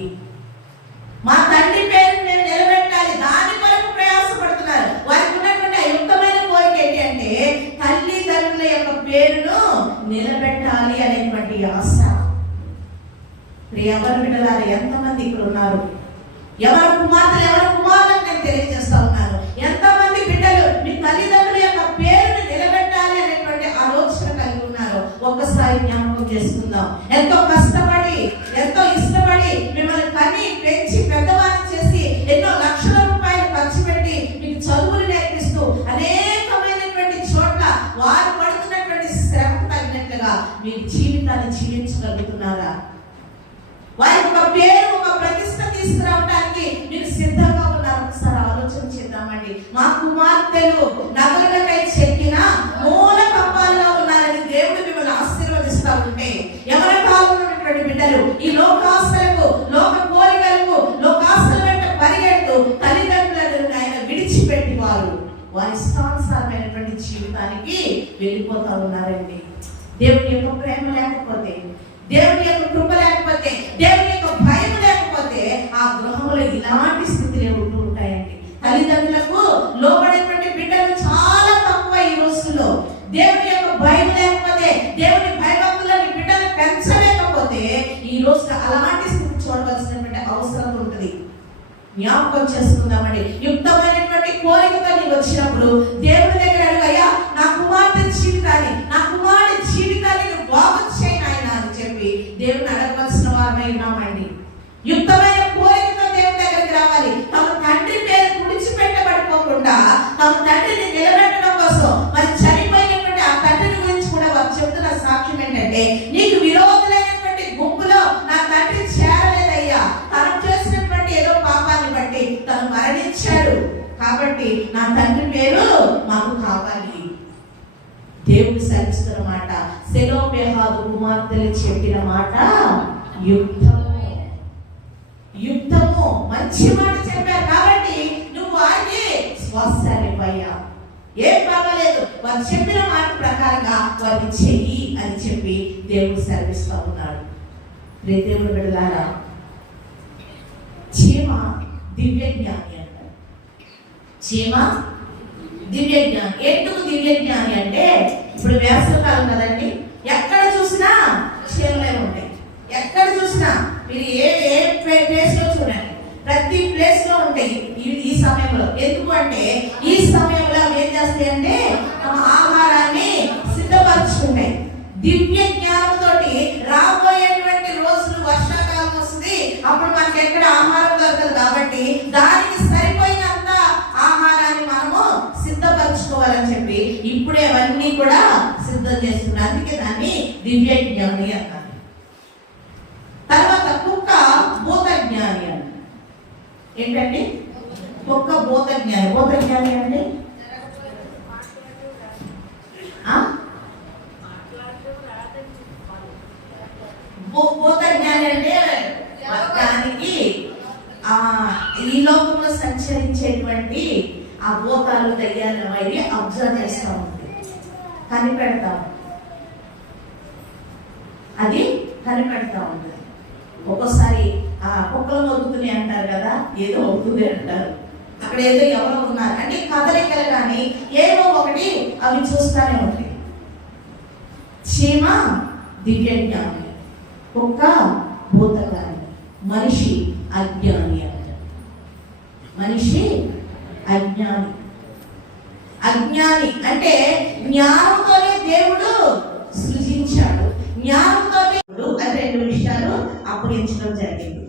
మా తండ్రి పేరు మేము నిలబెట్టాలి, దాని కొరకు ప్రయాసపడుతున్నారు. వారికి ఉన్నటువంటి యుక్తమైన కోరిక ఏంటి అంటే తల్లిదండ్రుల యొక్క పేరును నిలబెట్టాలి అనేటువంటి ఆశ. ఎవరి బిడ్డలారు ఎంతమంది ఇక్కడ ఉన్నారు? ఎవరి కుమార్తెలు, ఎవరి కుమారులను నేను తెలియజేస్తా ఉన్నాను. ఎంతమంది బిడ్డలు మీ తల్లిదండ్రుల యొక్క పేరును నిలబెట్టాలి అనేటువంటి ఆలోచన కలిగి ఉన్నారు? ఒక్కసారి జ్ఞాపకం చేసుకుందాం. ఎంతో కష్టపడి, ఎంతో ఇష్టపడి మిమ్మల్ని కని పెంచి పెద్దవారిని చేసి ఎన్నో లక్షల రూపాయలు ఖర్చు పెట్టి మీకు చదువులు నేర్పిస్తూ అనేకమైనటువంటి చోట్ల వారు పడుతున్నటువంటి శ్రమకు తగినట్లుగా మీరు జీవితాన్ని జీవించగలుగుతున్నారా? వారికి ఒక పేరు, ఒక ప్రతిష్ట తీసుకురావడానికి మీరు సిద్ధంగా ఉన్నారు? ఒకసారి ఆలోచన చేద్దామండి. మా కుమార్తెలు నగలకై చెక్కిన మూల కంపాలుగా ఉన్నారని దేవుడు మిమ్మల్ని ఆశీర్వదిస్తా ఉంటే, ఎవరి కాలంలో ఉన్నటువంటి బిడ్డలు ఈ లోకాశలకు, లోక కోరికలకు, లోకాశల వెంట పరిగెడుతూ తల్లిదండ్రులను ఆయన విడిచిపెట్టి వారి ఇష్టానుసారమైనటువంటి జీవితానికి వెళ్ళిపోతా ఉన్నారండి. దేవుని యొక్క ప్రేమ లేకపోతే, దేవుని యొక్క కృప లేకపోతే, దేవుని యొక్క భయం లేకపోతే ఆ గృహంలో ఇలాంటి స్థితిలో ఉంటూ ఉంటాయండి. తల్లిదండ్రులకు లోబడేటువంటి బిడ్డలు చాలా తక్కువ ఈ రోజుల్లో. దేవుని యొక్క భయం లేకపోతే, దేవుని భయభక్తులని బిడ్డలు పెంచలేకపోతే ఈ రోజు అలాంటి స్థితి చూడవలసినటువంటి అవసరం ఉంటుంది. జ్ఞాపకం చేసుకుందామండి. యుక్తమైనటువంటి కోరికతో నీవు వచ్చినప్పుడు దేవుని దగ్గర అడుగయ్యా, నా కుమార్తె జీవితాన్ని, నా కుమారుడి జీవితాన్ని నువ్వు బాగు చేయను ఆయన అని చెప్పి దేవుని అడగవలసిన వారమై ఉన్నామండి. యుక్తమైన కోరికతో దేవుని దగ్గరికి రావాలి. తమ తండ్రి పేరు తుడిచిపెట్టబడిపోకుండా తమ తండ్రిని నిలబెట్టడం కోసం మరి చనిపోయినటువంటి ఆ తండ్రిని గురించి కూడా వారు చెప్తున్న సాక్ష్యం ఏంటంటే, నీకు విరోధులైనటువంటి ఇచ్చాడు కాబట్టి నా తండ్రి పేరు మాకు కావాలి. దేవుడు సెలవిస్తున్న మాట, సెలోపెహాదు కుమార్తెలు చెప్పిన మాట యుక్తము. యుక్తము మంచి మాట చెప్పారు కాబట్టి నువ్వు వారికి స్వాస్థ్యాన్నిపోయా, ఏం పర్వాలేదు, వారు చెప్పిన మాట ప్రకారంగా వారిని చెయ్యి అని చెప్పి దేవుడు సెలవిస్తూ ఉన్నాడు. దేవుడు బిడ్డలారా, చీమ దివ్య జ్ఞాని అంటారు. చీమ దివ్య జ్ఞాని. ఎందుకు దివ్య జ్ఞాని అంటే ఇప్పుడు వేసవికాలం కదండి, ఎక్కడ చూసినా చీమలే ఉంటాయి. ఎక్కడ చూసినా మీరు ఏ ప్లేస్ లో చూడండి, ప్రతి ప్లేస్ లో ఉంటాయి ఈ సమయంలో. ఎందుకు అంటే ఈ సమయంలో ఏం చేస్తాయి అంటే తమ ఆహారాన్ని సిద్ధపరచుకుంటాయి. దివ్య జ్ఞానంతో రాబోయేటువంటి రోజులు వర్షాకాలం వస్తుంది, అప్పుడు మనకి ఎక్కడ ఆహారం దొరకదు కాబట్టి దానికి సరిపోయినంత ఆహారాన్ని మనము సిద్ధపరచుకోవాలని చెప్పి ఇప్పుడే అవన్నీ కూడా సిద్ధం చేస్తున్నారు. అందుకే దాన్ని దివ్య జ్ఞాని అన్నారు. తర్వాత కుక్క భూత జ్ఞాని అంట. ఏంటండి కుక్క భూత జ్ఞాని? భూత జ్ఞాని అంటే భూత జ్ఞాని అంటే దానికి ఈ లోకంలో సంచరించేటువంటి ఆ భూతాలు దయ్యాలు అవి అబ్జర్వ్ చేస్తూ ఉంది, కనిపెడతా ఉంది. అది కనిపెడతా ఉంటుంది. ఒక్కోసారి ఆ కుక్కలు మొరుగుతున్నాయి అంటారు కదా, ఏదో అవుతుంది అంటారు, అక్కడ ఏదో ఎవరో ఉన్నారు అంటే కదలికలు కానీ ఏదో ఒకటి అవి చూస్తూనే ఉంటాయి. చీమ దివ్య జ్ఞాని, కుక్క భూతజ్ఞాని, మనిషి అజ్ఞాని అంటారు. మనిషి అజ్ఞాని. అజ్ఞాని అంటే జ్ఞానంతోనే దేవుడు సృజించాడు, జ్ఞానంతోనే అది రెండు విషయాలు అప్పగించడం జరిగింది.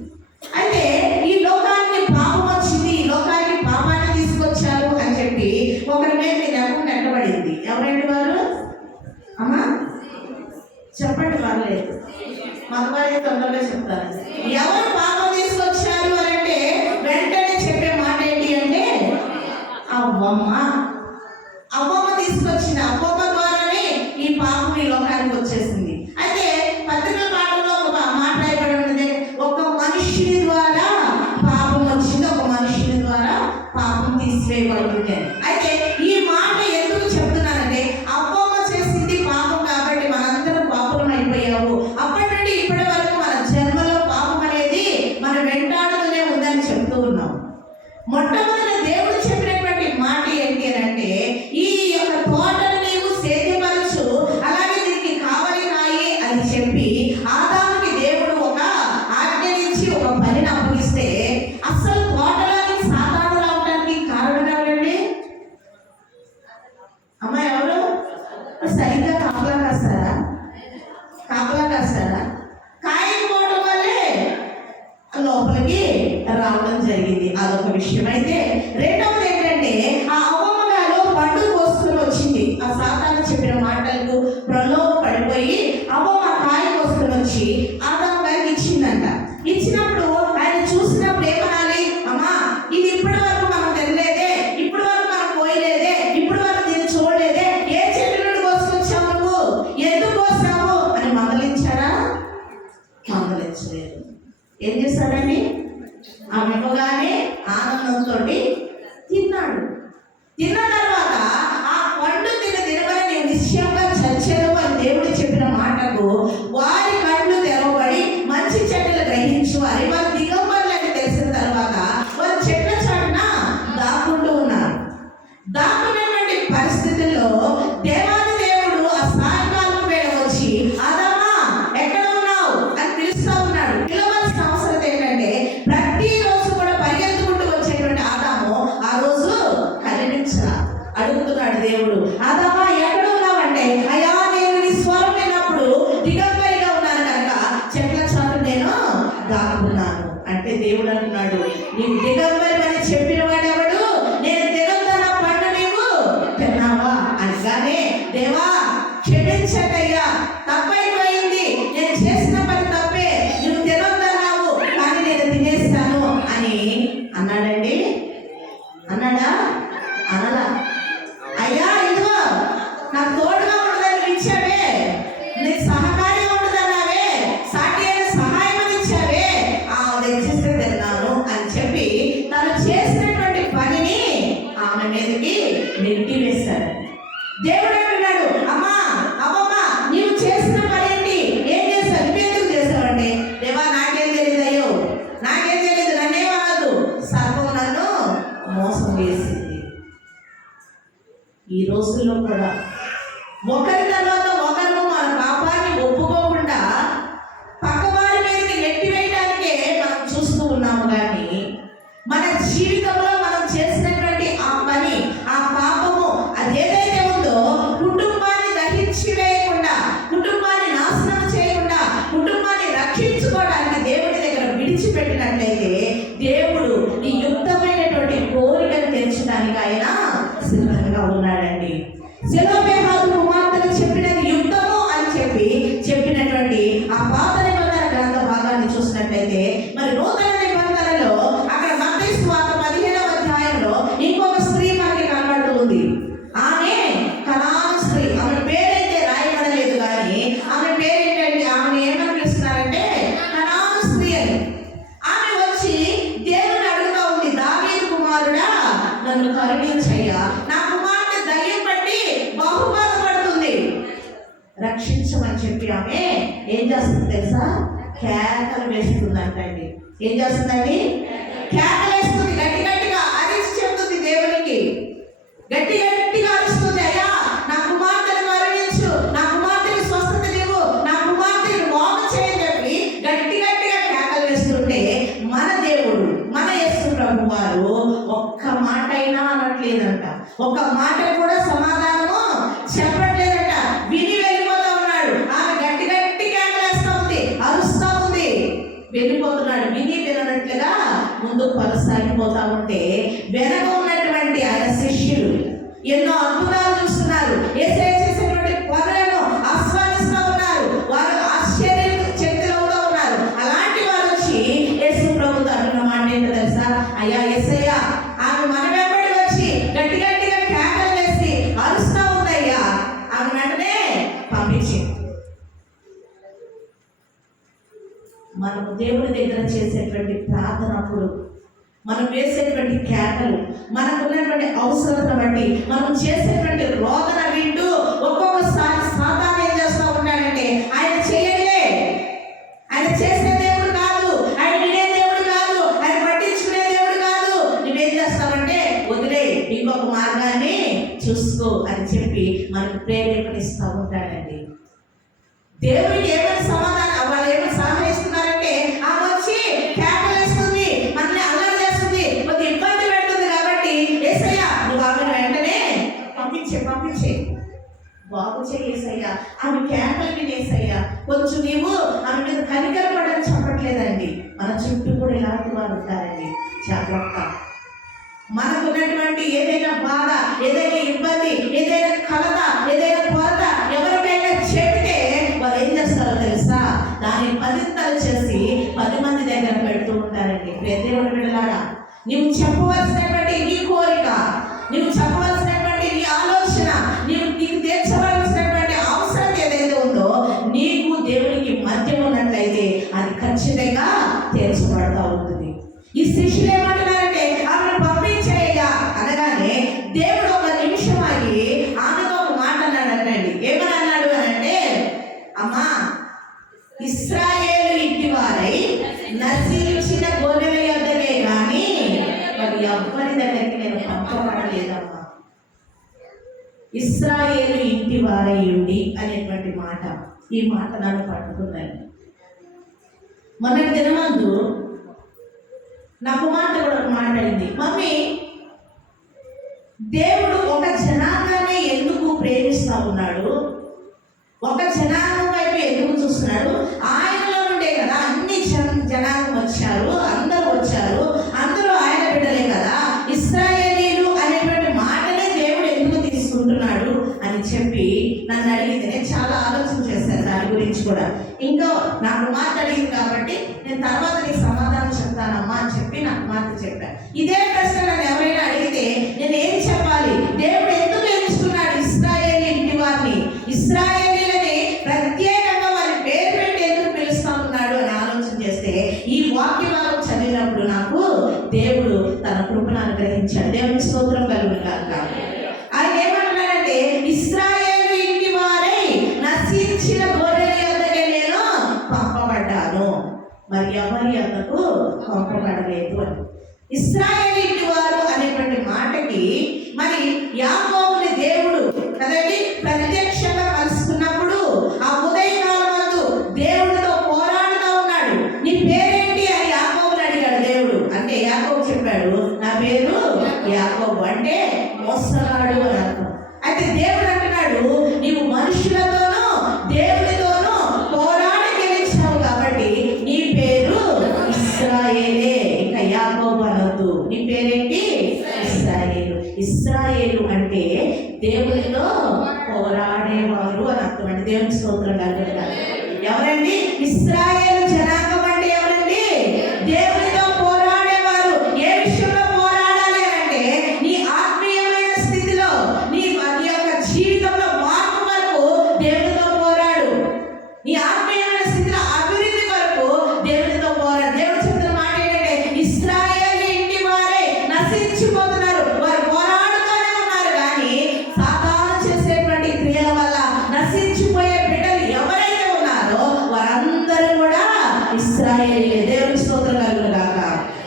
అయితే ఈ లోకానికి పాపం వచ్చింది, ఈ లోకానికి పాపాన్ని తీసుకొచ్చారు అని చెప్పి ఒకరి మీద నెపం నెట్టబడింది. ఎవరండి వారు? అమ్మా చెప్పండి, పర్లేదు, మగవారి తొందరగా చెప్తారు. ఎవరు పాపం తీసుకొచ్చారు అని అంటే వెంటనే చెప్పే మాట ఏంటి అంటే అవ్వమ్మ. అవ్వమ్మ తీసుకొచ్చింది, అవ్వమ్మ ద్వారానే ఈ పాపం ఈ లోకానికి వచ్చేసింది. అయితే పత్రికల పాఠంలో ఒక మాట రాయబడి ఉన్నది, ఒక మనుషుని ద్వారా పాపం వచ్చింది, ఒక మనుషుని ద్వారా పాపం తీసివేయబడుతుంది. అయితే ఈ మాట ఎందుకు చెప్తున్నానంటే అవ్వమ్మ చేసింది పాపం కాబట్టి మనందరం పాపం అయిపోయాము. అప్పటి నుండి ఇప్పటి వరకు మన జన్మలో పాపం అనేది మన వెంటాడుతూనే ఉందని చెప్తూ ఉన్నాం. మొట్టమొదటి దేవుడు చెప్పినటువంటి మాట ఏంటి అని అంటే ఈ యొక్క తోటను నీవు సేద్యపరచు, అలాగే దీనికి కావలి కాయి అని చెప్పి ఆదాముకి దేవుడు ఒక ఆజ్ఞనించి ఒక పనిని అప్పగిస్తే అసలు తోటలోనికి సాతాను రావడానికి కారణం ఎవరండి? అమ్మ ఎవరు? సరిగ్గా కాపలా కాస్తారా? కాపలా కాస్తారా? కాయకపోవడం వల్లే లోపలికి రావడం జరిగింది. అదొక విషయం. అయితే రెండవది ఏంటంటే ఆ అవ్వమ్మ గారు పండు కోసుకుని వచ్చింది. ఆ సాతాను చెప్పిన మాటలకు ప్రలోభ పడిపోయి అవ్వమ్మ కాయ కోసుకుని వచ్చి ఆదాము గారికి ఇచ్చిందంట. ఇచ్చినప్పుడు ఆయన చూసినప్పుడు ఏమనాలి? అమ్మా, ఇది ఇప్పటి వరకు మనం తినలేదే, ఇప్పటి వరకు మనం పోయలేదే, ఇప్పటి వరకు దీన్ని చూడలేదే, ఏ చెట్టు నుండి కోసుకొచ్చావు నువ్వు, ఎందుకు కోసావు అని మందలించారా? మందలించలేదు. ఏం చేశాడండి? ఆమె ఇవ్వగానే ఆనందంతో తిన్నాడు. తిన్న తర్వాత ఆ పండు తినమని నేను నిశ్చయంగా చచ్చాను అని దేవుడు చెప్పిన మాటకు వారి కళ్ళు తెరవబడి మంచి చెట్టులు గ్రహించు వారి వారు దిగంబరులని తెలిసిన తర్వాత వారు చెట్ల చాటున దాక్కుంటూ ఉన్నారు. దాక్కున్నటువంటి పరిస్థితుల్లో దేవాది దేవుడు ఆ సాయంకాలం వేళ వచ్చి ఆదామా ఎక్కడ ఉన్నావు అని పిలుస్తూ ఉన్నాడు. పిలవాల్సిన అవసరం ఏంటంటే ప్రతిరోజు కూడా పరిగెత్తుకుంటూ వచ్చేటువంటి ఆదాము నెట్టివేశారు. దేవుడు అంటున్నాడు, అమ్మా అమ్మమ్మ నీవు చేసిన పని ఏంటి, ఏం చేశావు, నువ్వెందుకు చేసావంటే, దేవా నాకేం తెలియదు, అయ్యో నాకేం తెలియదు, నన్నేమనదు, సర్వం నన్ను మోసం చేసింది. ఈ రోజుల్లో కూడా ఒకరి తర్వాత ఒకరు మన పాపాన్ని ఒప్పుకోకుండా పక్కవారి మీదకి నెట్టివేయడానికే మనం చూస్తూ ఉన్నాము. కానీ మన జీవితంలో మనం చేసినటువంటి ఆ పని, ఆ పాపము, అది ఏదైతే ఉందో కుటుంబాన్ని దహించి వేయకుండా, కుటుంబాన్ని నాశనం చేయకుండా, కుటుంబాన్ని రక్షించుకోవడానికి దేవుడి దగ్గర విడిచిపెట్టినట్లయితే దేవుడు ఈ యుక్తమైనటువంటి కోరికను తెచ్చడానికి ఆయన సిద్ధంగా ఉన్నాడండి. సెలోపెహాదు కుమార్తెలు చెప్పినది యుద్ధము అని చెప్పినటువంటి ఆ పాత నిబంధన గ్రంథ భాగాన్ని చూసినట్లయితే, మరి నూతన నిబంధనలో అక్కడ మత్తయి సువార్త 15వ అధ్యాయంలో ఇంకొక స్త్రీ మనకి కనబడుతుంది. ఆమె కనాను స్త్రీ. ఆమె పేరైతే రాయబడలేదు, కానీ ఆమె పేరేంటంటే, ఆమెను ఏమని పిలుస్తున్నారంటే కనాను స్త్రీ అని. ఆమె వచ్చి దేవుని అడుగుతా ఉంది, దావీదు కుమారుడా నన్ను కరుణించయ్యా, నా కుమార్తె దయ్యం బట్టి బహుబాధపడుతుంది, రక్షించమని చెప్పి ఆమె ఏం చేస్తుంది తెలుసా, కేకలు వేస్తుందంటండి. ఏం చేస్తుందండి, కేకలు వేస్తుంది, గట్టి గట్టిగా అరిచి చెప్తుంది దేవునికి, గట్టి గట్టిగా అరుస్తుంది, అయ్యా నా కుమార్తెను కరుణించు, నా కుమార్తెని స్వస్థత నీవు, నా కుమార్తెని బాగు చేయని చెప్పి గట్టి గట్టిగా కేకలు వేస్తుంటే, మన దేవుడు మన యేసు ప్రభు వారు ఒక్క మాట అయినా అనట్లేదంట, ఒక్క మాట కూడా సమాధానము చెప్పట్లేదంట. విని వెళ్ళిపోతా ఉన్నాడు. ఆమె గట్టి గట్టి కేకలేస్తా ఉంది, అరుస్తా ఉంది, వెళ్ళిపోతున్నాడు. విని వినట్లుగా ముందుకు కొనసాగిపోతా ఉంటే వెనక ఉన్నటువంటి ఆయన శిష్యులు ఎన్నో అద్భుతాలు చూస్తున్నారు. యేసయ్య చేసినటువంటి పనులను ఆస్వాదిస్తూ ఉన్నారు. వారు ఆశ్చర్యచకితులవుతూ ఉన్నారు. అలాంటి వారు వచ్చి యేసు ప్రభుతో అంటున్న మాట ఏంటో తెలుసా, అయ్యా యేసయ్య ఆమె మన వెంబడి వచ్చి గట్టి గట్టిగా కేకలు వేసి అరుస్తా ఉందయ్యా, ఆమె వెంటనే పంపించింది. మనము దేవుని దగ్గర చేసేటువంటి ప్రార్థనప్పుడు, మనం వేసేటువంటి కేకలు, మనకున్నటువంటి అవసరత బట్టి, మనం చేసేటువంటి రోదన వింటూ ఒక్కొక్కసారి సాతాను ఏం చేస్తూ ఉంటాడంటే, ఆయన చేయలే, ఆయన చేసే దేవుడు కాదు, ఆయన వినే దేవుడు కాదు, ఆయన పట్టించుకునే దేవుడు కాదు, నువ్వేం చేస్తావంటే వదిలే, ఇంకొక మార్గాన్ని చూసుకో అని చెప్పి మనకు ప్రేరేపణిస్తూ ఉంటాడండి. దేవుడికి ఏమైనా సమాధానం, వాళ్ళు ఏమైనా సహాయిస్తున్నారంటే ఆమె వచ్చి కేకలేస్తుంది, మనల్ని అల్లరి చేస్తుంది, కొద్ది ఇబ్బంది పెడుతుంది. కాబట్టి యేసయ్య నువ్వు ఆమెను వెంటనే పంపించే బాగు చేయేసయ్యా, ఆమె కేకలు వినేసయ్యా, కొంచెం నీవు ఆమె మీద కనికరపడని చెప్పట్లేదండి. మన చుట్టూ కూడా ఇలాంటి వారు ఉంటారండి, జాగ్రత్త. మనకున్నటువంటి ఏదైనా బాధ, ఏదైనా ఇబ్బంది, ఏదైనా కలత, ఏదైనా కొరత ఎవరికైనా చెప్తే వారు ఏం చేస్తారో తెలుసా, దాన్ని పదింతలు చేసి 10 మంది దగ్గర పెడుతూ ఉంటారండి. దేవుడి బిడ్డలారా, నువ్వు చెప్పవలసినటువంటి నీ కోరిక, నువ్వు చెప్పవలసినటువంటి నీ ఆలోచన, నీకు తీర్చవలసినటువంటి అవసరం ఏదైతే ఉందో, నీకు దేవునికి మధ్య ఉన్నట్లయితే అది ఖచ్చితంగా తీర్చబడతా ఉంటుంది. ఈ శిష్యులు ఏమంటున్నారంటే ఆమెను పంపించేయ్యా అనగానే దేవుడు ఒక నిమిషం ఆగి ఆమెతో ఒక మాట అన్నాడంటండి. ఏమని అన్నాడు అని అంటే, అమ్మా ఇశ్రాయేలు ఇంటి వారై నశించిన గొర్రెల యొద్దకే కానీ మరి ఎవ్వరి దగ్గరికి నేను పంపబడలేదమ్మా. ఇశ్రాయేలు ఇంటి వారై ఉండి అనేటువంటి మాట, ఈ మాట నన్ను పట్టుకున్నాను. మొన్నటి దినమందు నా కుమార్తె కూడా ఒక మాట అయింది, మమ్మీ దేవుడు ఒక జనాంగాన్ని ఎందుకు ప్రేమిస్తా ఉన్నాడు, ఒక జనాంగం వైపు ఎందుకు చూస్తున్నాడు, ఆయనలో నుండే కదా అన్ని జనాంగం వచ్చారు, అందరూ వచ్చారు, అందరూ ఆయన బిడ్డలే కదా, ఇశ్రాయేలీలు అనేటువంటి మాటనే దేవుడు ఎందుకు తీసుకుంటున్నాడు అని చెప్పి నన్ను అడిగింది. నేను చాలా ఆలోచన చేశాను దాని గురించి కూడా. ఇంకా నాకు మాట అడిగింది కాబట్టి నేను తర్వాత నీకు సమాధానం చెప్తానమ్మా అని చెప్పి నాకు మాట చెప్పాను. ఇదే ప్రశ్న నన్ను ఎవరైనా అడిగితే నేను ఏం చెప్పాలి, దేవుడు ఎందుకు ఎంచుకున్నాడు ఇశ్రాయేలీ ఇంటి వారిని, ఇశ్రాయేలీలని ప్రత్యేకంగా వారి పేరు పెట్టి ఎందుకు పిలుస్తా ఉన్నాడు అని ఆలోచన చేస్తే ఈ వాక్యం చదివినప్పుడు నాకు దేవుడు తన కృపను అనుగ్రహించాడు. దేవుని స్తోత్రం కలుగును గాక. ఇశ్రాయేలీయుల వారు అనేటువంటి మాటకి మరి యాకోబుని దేవుడు కదండి ప్రత్యక్షంగా కలుసుకున్నప్పుడు ఆ ఉదయకాలమందు దేవుడితో పోరాడుతూ ఉన్నాడు. నీ పేరేంటి అని యాకోబుని అడిగాడు దేవుడు. అంటే యాకోబు చెప్పాడు, నా పేరు యాకోబు, అంటే మోసగాడు అని అర్థం. అయితే దేవుడు అంటున్నాడు, నీవు మనుషులతోనూ దేవుడితోనూ పోరాడి గెలిచావు కాబట్టి నీ పేరు ఇశ్రాయేలే, ఇంకా యాకోబు అనొద్దు. నీ పేరేంటి? ఇశ్రాయేలు. ఇశ్రాయేలు అంటే దేవుడితో పోరాడేవారు అని అర్థం. అంటే దేవుని స్తోత్రం కలుగుతారు. ఎవరండి ఇశ్రాయేలు జనాంగం? అంటే ఎవరండి? దేవుడితో పోరాడేవారు. ఏ విషయంలో పోరాడాలి అంటే నీ ఆత్మీయమైన స్థితిలో, నీ యొక్క జీవితంలో మార్పు వరకు దేవుడితో పోరాడు. నీ ఆత్మీయమైన స్థితిలో అభివృద్ధి వరకు దేవుడితో పోరాడు. దేవుడు చెప్తున్న మాట ఏంటంటే ఇశ్రాయేలు ఇంటి వారే నశించిపోతున్నారు. వారు పోరాడుతూనే ఉన్నారు, కానీ సాతాను చేసేటువంటి క్రియల వల్ల నశించిపోయే బిడ్డలు ఎవరైతే ఉన్నారో వారందరూ కూడా ఇశ్రాయేలీలే. దేవుని స్తోత్రం కలుగును గాక.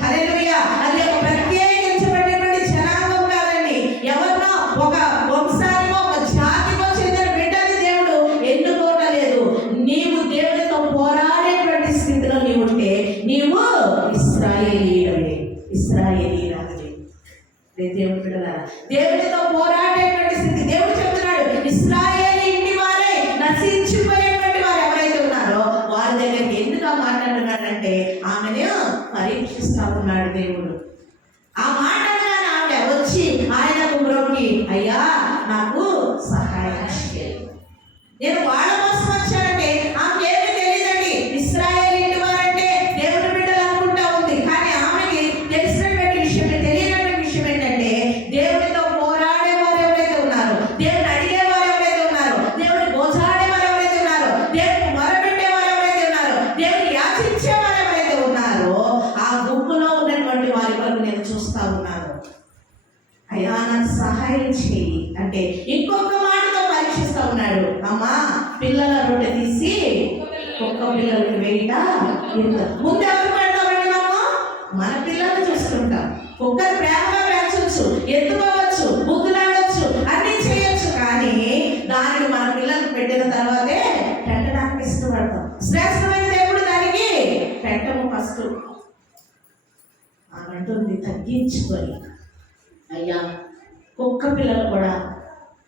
హల్లెలూయా. అది ఒక ప్రత్యేకించబడినటువంటి జనాంగం కాదండి. ఎవరినో ఒక వంశానికో ఒక జాతికో చెందిన బిడ్డని దేవుడు ఎన్నుకోవట్లేదు. నీవు దేవుడితో పోరాడేటువంటి స్థితిలో నీవు ఉంటే నీవు ఇశ్రాయేలీయుడవే, ఇశ్రాయేలీయురాలివే. దేవుని బిడ్డలారా, దేవుడితో పోరాడేటువంటి స్థితి. దేవుడు చెప్తున్నాడు ఇశ్రాయేలు ఇంటి వారే నశించిపోయేటువంటి వారు ఎవరైతే ఉన్నారో వారి దగ్గరికి ఎందుకు మాట్లాడుతున్నాడంటే ఆమెను పరీక్షిస్తా ఉన్నాడు దేవుడు. ఆ మాట్లాడగానే ఆమె వచ్చి ఆయనకు మ్రోకి, అయ్యా నాకు సహాయం చేయాలి, నేను వాళ్ళ కోసం వచ్చానంటే ఆమె ఏమీ తెలియదండి. ఇశ్రాయేలు ఇంటి వారంటే దేవుని బిడ్డలు అనుకుంటా ఉంది, కానీ ఆమెకి తెలిసినటువంటి విషయం, తెలియనటువంటి విషయం ఏంటంటే దేవుడితో పోరాడే వారు ఎవరైతే ఉన్నారో, దేవుని అడిగే వారు ఎవరైతే ఉన్నారో, దేవుని గోచాడే వారు ఎవరైతే ఉన్నారో, దేవుని మొరపెట్టే వారు ఎవరైతే ఉన్నారో, దేవుని యాచించే వారు ఎవరైతే ఉన్నారో ఆ గుంపులో ఉన్నటువంటి వారి వరకు నేను చూస్తా ఉన్నాను. అయ్యా నాకు సహాయం చేయి అంటే ఇంకొక మాటతో పరీక్షిస్తా ఉన్నాడు. అమ్మా పిల్లల రొట్టె తీసి కుక్క పిల్లలకి వేయట. ముందు ఎవరు పెడతామండి? మన పిల్లల్ని చూసుకుంటాం. కుక్కను ప్రేమగా పెంచవచ్చు, ఎత్తుకోవచ్చు, ముద్దులాడవచ్చు, అన్ని చేయొచ్చు, కానీ దానికి మన పిల్లలకు పెట్టిన తర్వాతే పెట్టడానికి ఇష్టపడతాం. శ్రేష్టమైనది ఎప్పుడు దానికి పెట్టము ఫస్ట్. అంటుంది తగ్గించుకొని, అయ్యా కుక్క పిల్లలు కూడా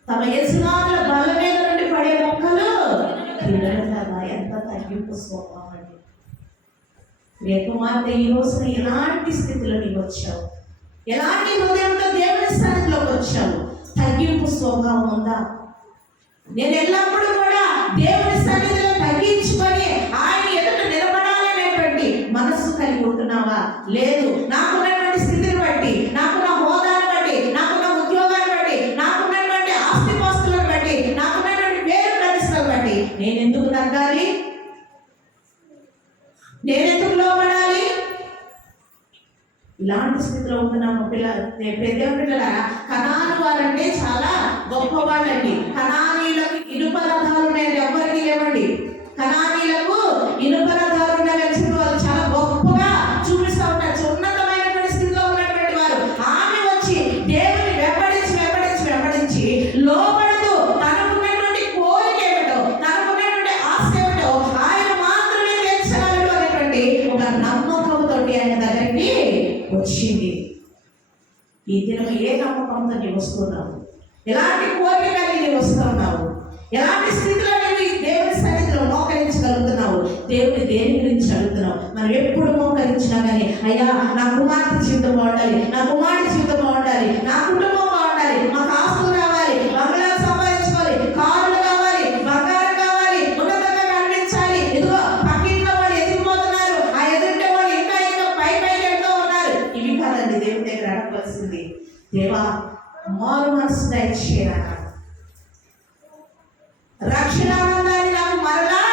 తమ యజమానుల బల మీద నుండి పడే మొక్కలు పిల్లలు కదా. ఎంత తగ్గింపు స్వభావం అండి. కుమార్తె ఈ రోజున ఎలాంటి స్థితిలో నీకు వచ్చావు, ఎలాంటి హృదయంతో దేవుని స్థానంలోకి వచ్చావు? తగ్గింపు స్వభావం ఉందా? నేను ఎల్లప్పుడూ కూడా దేవుని సన్నిధిలో తగ్గించుకొని ఆయన ఎదుట నిలబడాలి అనేటువంటి మనస్సు కలిగి ఉంటున్నావా? లేదు. నాకున్నటువంటి స్థితిని బట్టి, నాకున్న హోదాను బట్టి, నాకున్న ఉద్యోగాన్ని బట్టి, నాకున్నటువంటి ఆస్తిపాస్తులను బట్టి, నాకున్నటువంటి పేరు ప్రతిష్టలను బట్టి నేను ఎందుకు తగ్గాలి? నేనెందుకు లోబడాలి? ఇలాంటి స్థితిలో ఉంటున్నాము పిల్లల. కనాను వారంటే చాలా గొప్ప వాళ్ళండి. కనానీలకు ఇనుప రథాలు ఉన్నాయండి, ఎవరికి లేవండి. కనానీలకు ఇనుప రథాలు ఉన్నాయని వాళ్ళు చాలా గొప్పగా చూపిస్తూ ఉంటారు. ఉన్నతమైనటువంటి స్థితిలో ఉన్నటువంటి వారు. ఆమె వచ్చి దేవుని వెంబడించి వెంబడించి వెంబడించి లోబడుతూ తనకున్నటువంటి కోరిక ఏమిటో, తనకున్నటువంటి ఆశ ఏమిటో ఆయన మాత్రమే తీర్చగలడు అనేటువంటి ఒక నమ్మకంతో ఆయన దగ్గరికి వచ్చింది. ఈ దినం ఏ నమ్మకంతో నీవు వస్తున్నావు? ఎలాంటి కోరిక కలిగి నీవు వస్తున్నావు? ఎలాంటి స్థితిలో నీవు దేవుని సన్నిధిలో మోకరించగలుగుతున్నావు? దేవుని దేని గురించి అడుగుతున్నావు? మనం ఎప్పుడు మోకరించినా కానీ అయ్యా నా కుమార్తె జీవితం బాగుండాలి, నా కుమార్తె జీవితం బాగుండాలి, నా కుటుంబం బాగుండాలి, మాకు ఆస్తులు రావాలి, బంగ్లాలు సంపాదించుకోవాలి, కారులు కావాలి, బంగారం కావాలి, ఉన్నతంగా కనిపించాలి. ఇదిగో పక్కింట్లో వాళ్ళు ఎదిగిపోతున్నారు, ఆ ఎదుటే వాళ్ళు ఇంకా ఇంకా పై వెళ్తూ ఉన్నారు. ఇవి కాదండి దేవుని దగ్గర అడగవలసింది. దేవా మారు మనసు దయచేయరా, రక్షణానందాన్ని నాకు మరలా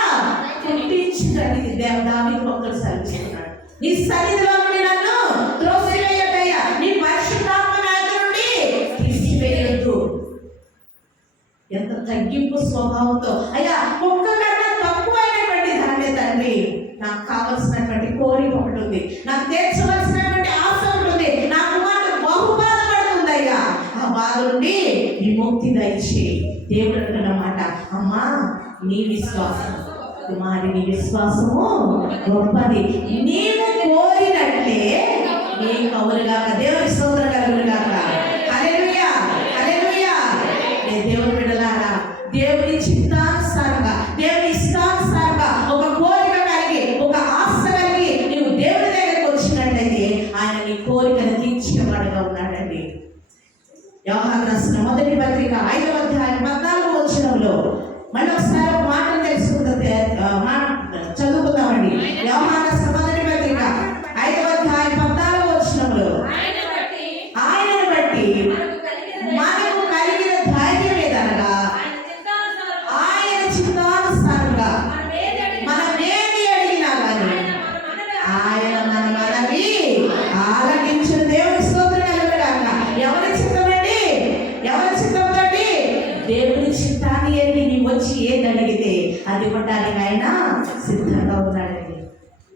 పుట్టించండి. దావీదు భక్తుడు సెలవిస్తున్నాడు, నీ సన్నిధిలో నుండి నన్ను త్రోసివేయకయ్యా, నీ పరిశుద్ధాత్మ నాయకు నుండి తీసివేయొద్దు. ఎంత తగ్గింపు స్వభావంతో, అయ్యా ఒక్క కన్నా తక్కువైనటువంటి దాన్నే తండ్రి నాకు కావలసినటువంటి కోరిక ఒకటి ఉంది, నాకు తీర్చవలసినటువంటి ఆశ ఒకటి ఉంది, విముక్తి దయచే. దేవుడు అంటున్నమాట, అమ్మా నీ విశ్వాసం కుమారి, నీ విశ్వాసము గొప్పది, నీవు కోరినట్లే నీ కవులుగాక. దేవుని స్తోత్రం కలుగునుగాక. హల్లెలూయా, హల్లెలూయా. దేవుని బిడ్డలారా, దేవుని చిత్తానుసారంగా, దేవుని ఇష్టానుసారంగా ఒక కోరిక కలిగి, ఒక ఆశ కలిగి నీవు దేవుని దగ్గరికి వచ్చినట్లయితే ఆయన నీ కోరికను తీర్చేవాడుగా ఉన్నాడండి. యోహాను రాసిన మొదటి పత్రిక 5వ అధ్యాయం 14వ వచనంలో మళ్ళీ ఒకసారి ఒక మాటను చదువుకుందామండి. యోహాను రాసిన మొదటి పత్రిక 5వ అధ్యాయం 14వ వచనంలో ఆయనను బట్టి మనకు కలిగిన ధైర్యం ఏదనగా ఆయన చిత్తానుసారంగా మనం ఏది అడిగినా కానీ ఆయన మన మనవి ఆలకించిన. దేవుని స్తోత్రం కలుగునుగాక. ఎవరి చిత్తమండి? ఎవరి చిత్తంతో? దేవుని చిత్తాన్ని ఎరిగి నీవు వచ్చి ఏది అడిగితే అది ఇవ్వడానికి ఆయన సిద్ధంగా ఉన్నాడండి.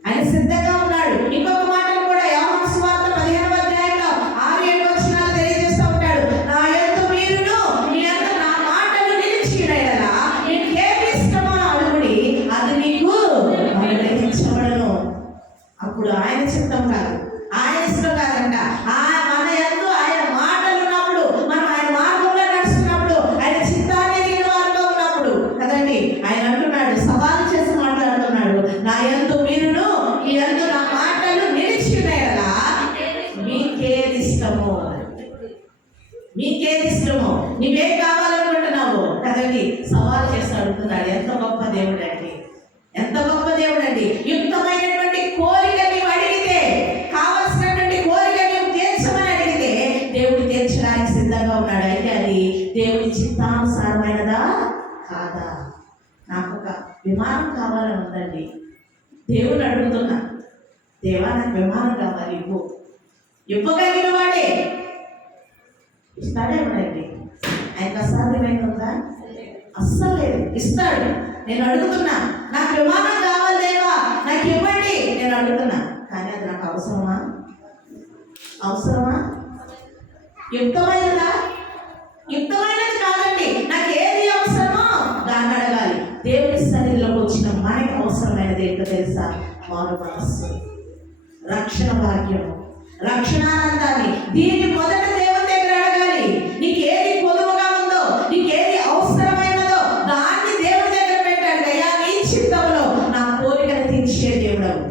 ఆయన సిద్ధంగా ఉన్నాడు. ఇంకొక మాటను కూడా యోహాను సువార్త 15వ అధ్యాయంలో 6-7 వచనాలు తెలియజేస్తూ ఉంటాడు. నా యందు మీరును మీ యందు నా మాటలు నిలిచిన యెడల మీకు ఏది ఇష్టమో అడుగుడి, అది మీకు అనుగ్రహించబడును. అప్పుడు ఆయన చిత్తం కాదు, ఆయన ఇష్టం కాదంట. మన యందు ఆయన మాటలు ఉన్నప్పుడు, మనం ఆయన మార్గంలో నడుస్తున్నప్పుడు, ఆయన చిత్తాన్ని ఎరిగిన వారిలో ఉన్నప్పుడు కదండి. ఆయన అంటున్నాడు, సవాలు చేసి మాట్లాడుతున్నాడు, నా యందు మీరును మీ యందు నా మాటలు నిలిచిన యెడల మీకేది ఇష్టమో, మీకేది ఇష్టమో, నీవేం కావాలనుకుంటున్నావు కదండి. సవాలు చేసి అడుగుతున్నాడు. ఎంత గొప్ప దేవుడు అండి, ఎంత గొప్ప దేవుడు అండి. యుక్తమైనటువంటి కోరిక నీవు అడిగితే, కావలసినటువంటి కోరిక నీవు తీర్చమని అడిగితే దేవుడు తీర్చడానికి సిద్ధంగా ఉన్నాడు. అయితే అది దేవుని చిత్తానుసారమైనదా కాదా? నాకు ఒక విమానం కావాలని ఉందండి. దేవుడు అడుగుతున్నా, దేవా నాకు విమానం కావాలి, ఇవ్వు. ఇవ్వగలిగిన వాడే ఇస్తాడేమండి. ఆయనకు అసాధ్యమైన ఉందా? అస్సలు లేదు, ఇస్తాడు. నేను అడుగుతున్నా, నాకు విమానం కావాలి దేవా, నాకు ఇవ్వండి నేను అడుగుతున్నా. కానీ అది నాకు అవసరమా? అవసరమా? యుక్తమైనదా? యుక్తమైనది కాదండి. నాకు ఏది అవసరమో దాన్ని అడగాలి. దేవుని సన్నిధిలోకి వచ్చిన మనకి అవసరమైనది ఏంటో తెలుసా? మారు మనస్సు, రక్షణ భాగ్యము, రక్షణానందాన్ని. దీన్ని మొదట దేవుని దగ్గర అడగాలి. నీకు ఏది పొదువుగా ఉందో, నీకు ఏది అవసరమైనదో దాన్ని దేవుని దగ్గర పెట్టాడు. అయ్యా నీ చిత్తంలో నా కోరికను తీర్చే దేవుడవు,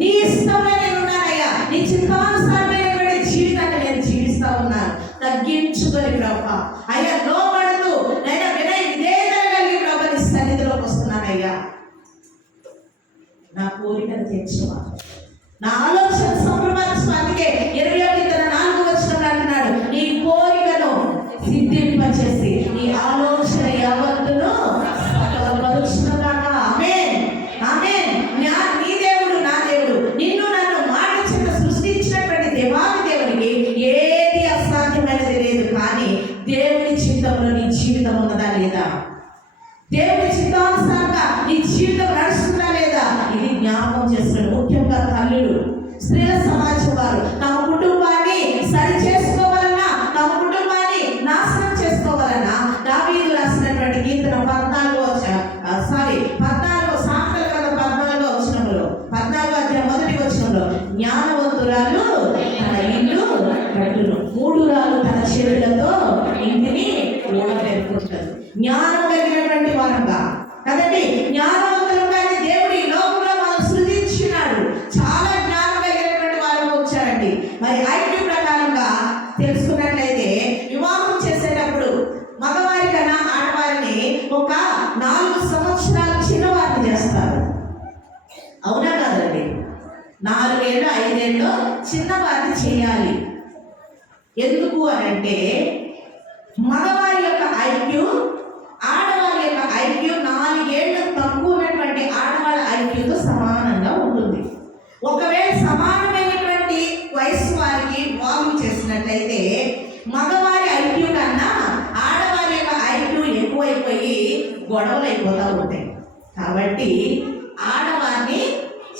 నీ ఇష్టంలో నేను ఉన్నానయ్యా, నీ చిత్తానుసారమైనటువంటి జీవితాన్ని నేను జీవిస్తా ఉన్నాను. తగ్గించుకొని ప్రభా, అయ్యా లోపడుతూ నేను వినయ విధేయత కలిగి ప్రభా నీ సన్నిధిలోకి వస్తున్నానయ్యా. నా కోరికను తీర్చవా, నా ఆలోచన సంప్రదించు. అందుకే 21:4 వచనంలో అంటున్నాడు, నీ కోరికను సిద్ధింపచేసి నీ ఆలోచన యావత్తును సఫలపరుచునుగాక. ఆమేన్, ఆమేన్. నీ దేవుడు నా దేవుడు, నిన్ను నన్ను మాట చేత సృష్టించినటువంటి దేవాది దేవునికి ఏది అసాధ్యమైనది లేదు. కానీ దేవుని చిత్తంలో నీ జీవితం ఉన్నదా లేదా? దేవుని చిత్తానుసారంగా నీ జీవితం నడుస్తుందా లేదా? ఇది జ్ఞాపకం చేస్తున్నాడు. ముఖ్యంగా తల్లులు, స్త్రీల సమాజం వారు తమ కుటుంబాన్ని సరి చేసుకోవాలన్నా, తమ కుటుంబాన్ని నాశనం చేసుకోవాలన్నా దావీదు రాసినటువంటి కీర్తన 14వ సామెతల గ్రంథం 14వ వచనంలో 14వ అధ్యాయం 1వ వచనంలో, జ్ఞానవంతురాలు తన ఇల్లు కట్టును, మూఢురాలు తన చేతులతో ఇంటిని ఊడబెట్టుకుంటారు. జ్ఞానం కలిగినటువంటి వారంగా కదండి, జ్ఞానవంతులుగానే దేవుడి లోకంలో మనం సృజించినాడు. చాలా జ్ఞానం కలిగినటువంటి వారు వచ్చారండి. మరి ఐక్య ప్రకారంగా తెలుసుకున్నట్లయితే వివాహం చేసేటప్పుడు మగవారి కన్నా ఆడవారిని ఒక 4 సంవత్సరాలు చిన్నవారిని చేస్తారు. అవునా కాదండి? 4 ఏళ్ళు 5 ఏళ్ళు చిన్నవారిని చేయాలి. ఎందుకు అని అంటే మగవారి యొక్క ఐక్యూ, ఆడవారి యొక్క ఐక్యూ 4 ఏళ్ళు తక్కువ ఉన్నటువంటి ఆడవాళ్ళ ఐక్యూతో సమానంగా ఉంటుంది. ఒకవేళ సమానమైనటువంటి వయసు వారికి వివాహం చేసినట్లయితే మగవారి ఐక్యూ కన్నా ఆడవారి యొక్క ఐక్యూ ఎక్కువైపోయి గొడవలు అయిపోతూ ఉంటాయి. కాబట్టి ఆడవారిని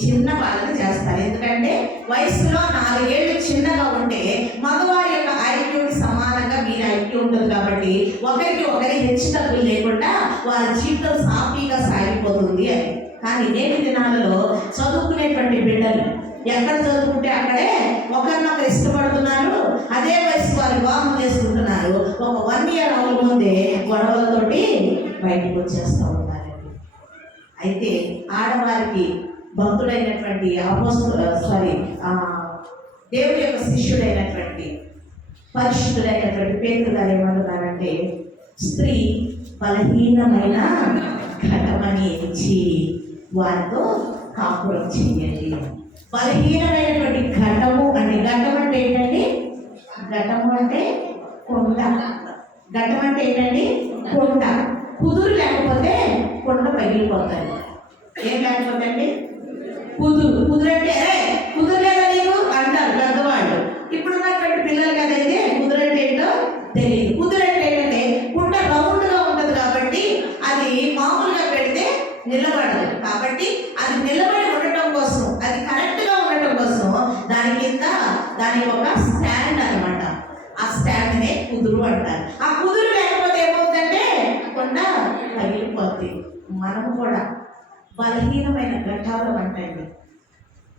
చిన్న వాళ్ళని చేస్తారు. ఎందుకంటే వయసులో 4 ఏళ్ళు చిన్నగా ఉంటే మగవారి యొక్క ఐక్యూకి సమానంగా వీరి ఐక్యూ ఉంటుంది. కాబట్టి కాబట్టి ఒకరికి ఒకరి హెచ్చుతగ్గులు లేకుండా వారి జీవితం సాఫీగా సాగిపోతుంది అని. కానీ నేటి దినాలలో చదువుకునేటువంటి బిడ్డలు ఎక్కడ చదువుకుంటే అక్కడే ఒకరినొకరు ఇష్టపడుతున్నారు, అదే వయసు వారు వివాహం చేసుకుంటున్నారు. ఒక 1 year అవక ముందే గొడవలతోటి బయటకు వచ్చేస్తూ ఉన్నారండి. అయితే ఆడవారికి భక్తుడైనటువంటి దేవుడి యొక్క శిష్యుడైనటువంటి పరిశుద్ధుడైనటువంటి పేతురు గారు ఏమంటున్నారంటే, స్త్రీ బలహీనమైన ఘటమని ఎంచి వారితో కాపురం చేయండి. బలహీనమైనటువంటి ఘటము అంటే, ఘటం అంటే ఏంటండి? ఘటము అంటే కొండ. ఘటం అంటే ఏంటండి? కొండ. కుదురు లేకపోతే కొండ పగిలిపోతుంది. ఏం లేకపోతే అండి? కుదురు అంటే కుదురు లేదా నీకు అంటారు పెద్దవాళ్ళు. ఇప్పుడు ఉన్నటువంటి పిల్లలకి అదైతే కుదురు అంటే ఏంటో తెలియదు. కుదురు అంటే ఏంటంటే కుండ రౌండ్గా ఉంటుంది కాబట్టి అది మామూలుగా పెడితే నిలబడదు. కాబట్టి అది నిలబడి ఉండటం కోసం, అది కరెక్ట్గా ఉండటం కోసం దాని కింద దాని ఒక స్టాండ్ అనమాట. ఆ స్టాండ్నే కుదురు అంటారు. ఆ కుదురు లేకపోతే ఏమవుతుందంటే కొండ పగిలిపోతుంది. మనము కూడా బలహీనమైన ఘట్టాలు అంటండి.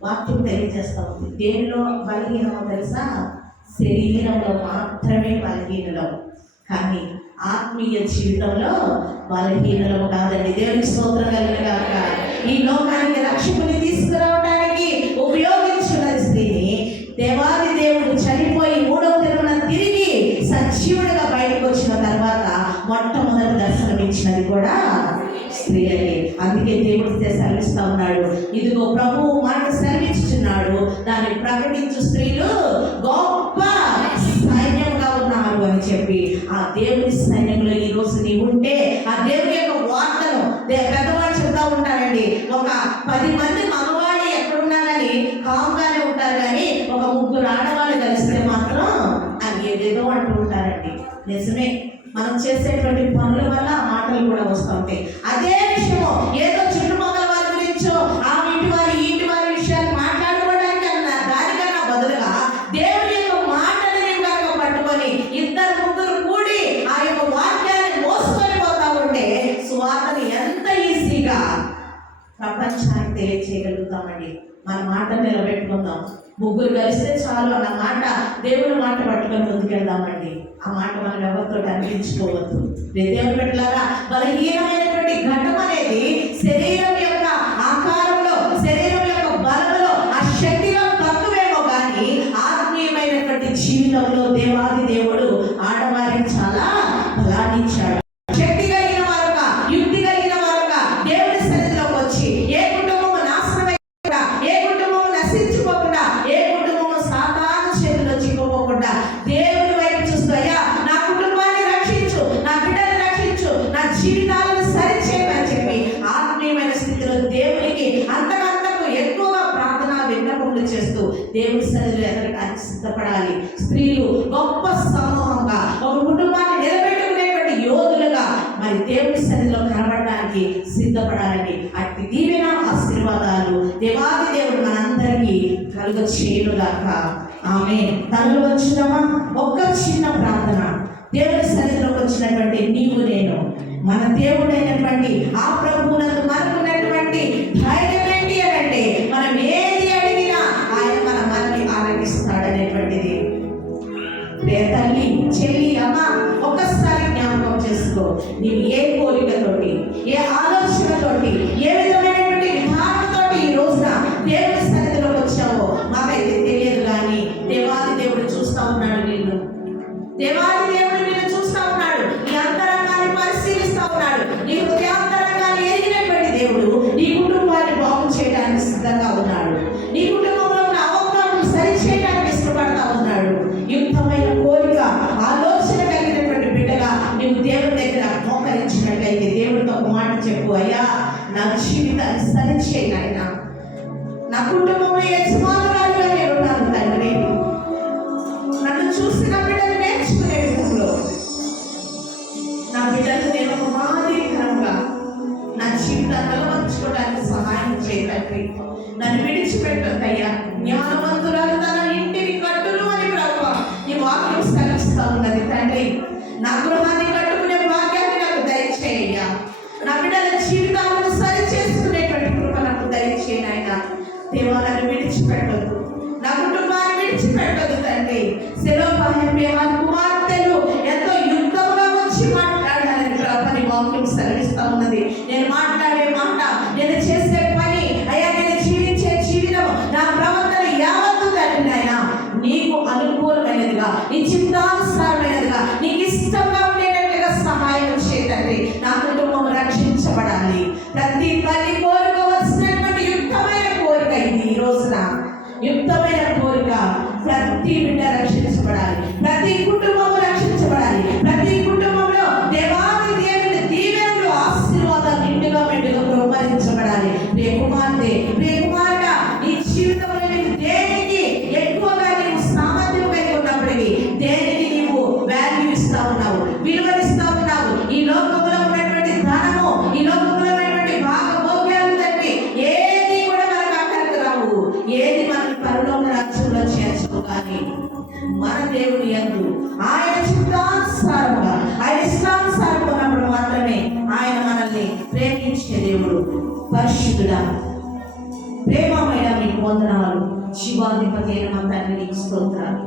వాక్యం తెలియజేస్తూ ఉంది. దేనిలో బలహీనమో తెలుసా? శరీరంలో మాత్రమే బలహీనలం, కానీ ఆత్మీయ జీవితంలో బలహీనము కాదండి. దేవునికి స్తోత్రం కలుగుగాక. ఈ లోకానికి రక్షకుని తీసుకురావడానికి ఉపయోగించున్న స్త్రీని దేవాది దేవుడు చనిపోయి 3వ దినమున తిరిగి సజీవుడిగా బయటకు వచ్చిన తర్వాత మొట్టమొదటి దర్శనమిచ్చినది కూడా స్త్రీలకి. అందుకే దేవుడు సెలవిస్తా ఉన్నాడు, ఇదిగో ప్రభువు మాట సెలవిస్తున్నాడు, దాన్ని ప్రకటించు స్త్రీలు గొప్ప సైన్యంగా ఉన్నారు అని చెప్పి. ఆ దేవుని సైన్యంలో ఈ రోజు నీవు ఉంటే, ఆ దేవుని యొక్క వార్తను పెద్దవాళ్ళు చెప్తా ఉంటారండి. ఒక 10 మంది మగవాళ్ళు ఎక్కడున్నారని కామ్గానే ఉంటారు, కానీ ఒక 3 ఆడవాళ్ళు కలిస్తే మాత్రం అది ఏదేదో అంటూ ఉంటారండి. నిజమే, మనం చేసేటువంటి పనుల వల్ల ఆ మాటలు కూడా వస్తూ ఉంటాయి. అదే విషయము ఏదో చుట్టుపక్కల వారి గురించో ఆ ఇంటి వారి ఇంటి వారి విషయాలు మాట్లాడుకోవడానికి దానికన్నా బదులుగా దేవుడి యొక్క మాటని నేను కనుక పట్టుకొని 2-3 కూడి ఆ యొక్క వాక్యాన్ని మోసుకొని పోతా ఉంటే సువార్తని ఎంత ఈజీగా ప్రపంచానికి తెలియచేయగలుగుతామండి. మన మాట నిలబెట్టుకుందాం. 3 కలిస్తే చాలు అన్న మాట, దేవుని మాట పట్టుకొని ముందుకెళ్దామండి. ఆ మాట మనం ఎవరితో అనిపించుకోవద్దు. దేవుని బిడ్డలారా, బలహీనమైనటువంటి ఘటం అనేది శరీరం యొక్క ఆకారంలో, శరీరం యొక్క బలంలో, ఆ శక్తిలో తక్కువేమో కానీ ఆత్మీయమైనటువంటి జీవితంలో దేవాది దేవుడు ఆడవారికి చాలా బలాన్ని ఇచ్చాడు. శక్తి కలిగిన వారుగా, యుక్తి కలిగిన వారుగా దేవుని సన్నిధిలోకి వచ్చి ఏ కుటుంబము నాశనమైపోకుండా, ఏ కుటుంబము నశించుకోకుండా, ఏ కుటుంబము సాతాను చేతిలో చిక్కుకోకుండా దేవుని వైపు చూస్తూ, అయ్యా నా కుటుంబాన్ని రక్షించు, నా బిడ్డని రక్షించు, నా జీవితాలను సరిచేయమని చెప్పి ఆత్మీయమైన స్థితిలో దేవునికి అంతకంతకు ఎక్కువగా ప్రార్థన విన్నపములు చేస్తూ దేవుని సన్నిధిలో ఎదగడానికి సిద్ధపడాలి. స్త్రీలు గొప్ప సమూహంగా ఒక కుటుంబాన్ని నిలబెట్టుకునేటువంటి యోధులుగా మరి దేవుని సన్నిధిలో కనబడడానికి సిద్ధపడాలని అట్టి దీవెన ఆశీర్వాదాలు దేవాది దేవుడు మనందరికీ కలుగ చేయనుగాక. ఆమేన్. తలలు వచ్చినామా? ఒక్క చిన్న ప్రార్థన. దేవుని సన్నిధిలోకి వచ్చినటువంటి నీవు నేను, మన దేవుడైనటువంటి ఆ ప్రభువునందు మనకున్నటువంటి ధైర్యం ఏంటి అని అంటే, మనం ఏది అడిగినా ఆయన మనల్ని ఆలకిస్తాడనేటువంటిది. తల్లి, చెల్లి, అమ్మ, ఒక్కసారి జ్ఞాపకం చేసుకో. నీవు ఏ కోరికతోటి, ఏ ఆలోచనతోటి, ఏ విధమైనటువంటి విధానంతో ఈ రోజున దేవుని సన్నిధిలోకి వచ్చావో మాకైతే తెలియదు, కానీ దేవాది దేవుడు చూస్తా ఉన్నాడు నిన్ను. దేవాది దేవుడు నిన్ను చూస్తా ఉన్నాడు. నీ అంతరంగాన్ని పరిశీలిస్తా ఉన్నాడు. నీ హృదయాంతరంగాన్ని ఎరిగినటువంటి దేవుడు నీ కుటుంబాన్ని బాగు చేయడానికి సిద్ధంగా ఉన్నాడు. నీ కుటుంబంలో ఉన్న అవమానాలను సరి చేయడానికి ఇష్టపడతా ఉన్నాడు. యుక్తమైన కోరిక, ఆలోచన కలిగినటువంటి బిడ్డగా నీవు దేవుడి దగ్గర మోకరించినట్లయితే దేవుడితో ఒక మాట చెప్పు, అయ్యా నా జీవితాన్ని సరి చేయి నాయనా, నా కుటుంబంలో యజమానురాలుగా నేను ఉన్నాను తండ్రి. నన్ను చూసిన బిడ్డలు నేర్చుకునే విధంలో నా బిడ్డలు నేను ఒక మాదిరికరంగా నా జీవితాన్ని అలవర్చుకోవడానికి సహాయం చేయతండి. నన్ను విడిచిపెట్టద్దయ్యా. జ్ఞానవంతురాలు తన ఇంటిని కట్టును అని ప్రభువా ఈ వాక్యం సెలవిస్తా ఉన్నది తండ్రి. నా గృహాన్ని కట్టుకునే భాగ్యాన్ని నాకు దయచేయ్యా. నా బిడ్డల జీవితాలను సరి చేసుకునేటువంటి కృప నాకు దయచేయి నాయన. దేవాలను విడిచిపెట్టదు, నా కుటుంబాన్ని విడిచిపెట్టదు తండ్రి. సెలోపహేహాన్ కుమార్తెలు ఎంతో యుక్తంగా వచ్చి మాట్లాడాలని ప్రభని వాక్యం సెలవిస్తా ఉన్నది. నేను మాట్లాడే మాట, నేను చేసే పని, అయ్యా నేను జీవించే జీవితం, నా ప్రవర్తన యావత్తు తండ్రి నాయన నీకు అనుకూలమైనదిగా, నీ చిత్తానుసారమైనదిగా, నీకు ఇష్టంగా ఉండేటట్టుగా సహాయం చేయండి. నా కుటుంబం రక్షించబడాలి. ప్రతి తల్లి కోరుకోవలసినటువంటి యుక్తమైన కోరిక ఇది. ఈ రోజున యుక్తమైన కోరిక, ప్రతి బిడ్డ రక్షించబడాలి, ప్రతి కుటుంబం రక్షించబడాలి, ప్రతి కుటుంబంలో దేవాది దేవుని దీవెనలు ఆశీర్వాదాలు నిండుగా మెండుగా ప్రోత్సహించబడాలి. ప్రియ కుమార్తె, ప్రియ కుమారుడ, నీ జీవితంలో నీకు దేనికి ఎక్కువగా నీవు సామర్థ్యం కలిగి ఉన్నప్పటికీ, దేనికి నీవు వాల్యూ ఇస్తా ఉన్నావు, విలువనిస్తా ఉన్నావు, ఈ లోకంలో ఉన్నటువంటి ధనము, ఈ లోకంలో ఉన్నటువంటి భాగభోగ్యాలు తండ్రి ఏది కూడా మనకు అక్కడికి రావు, ఏది మనకు పరలోక రాజ్యంలో చేర్చు. కానీ మన దేవుని యందు ఆయన చిత్తానుసారంగా, ఆయన ఇష్టానుసారంగా ఉన్నప్పుడు మాత్రమే ఆయన మనల్ని ప్రేమించే దేవుడు. పరిశుద్ధుడా, ప్రేమమైన మీకు వందనాలు. శివాధిపతి అయిన మా తండ్రి నీకు స్తోత్రాలు.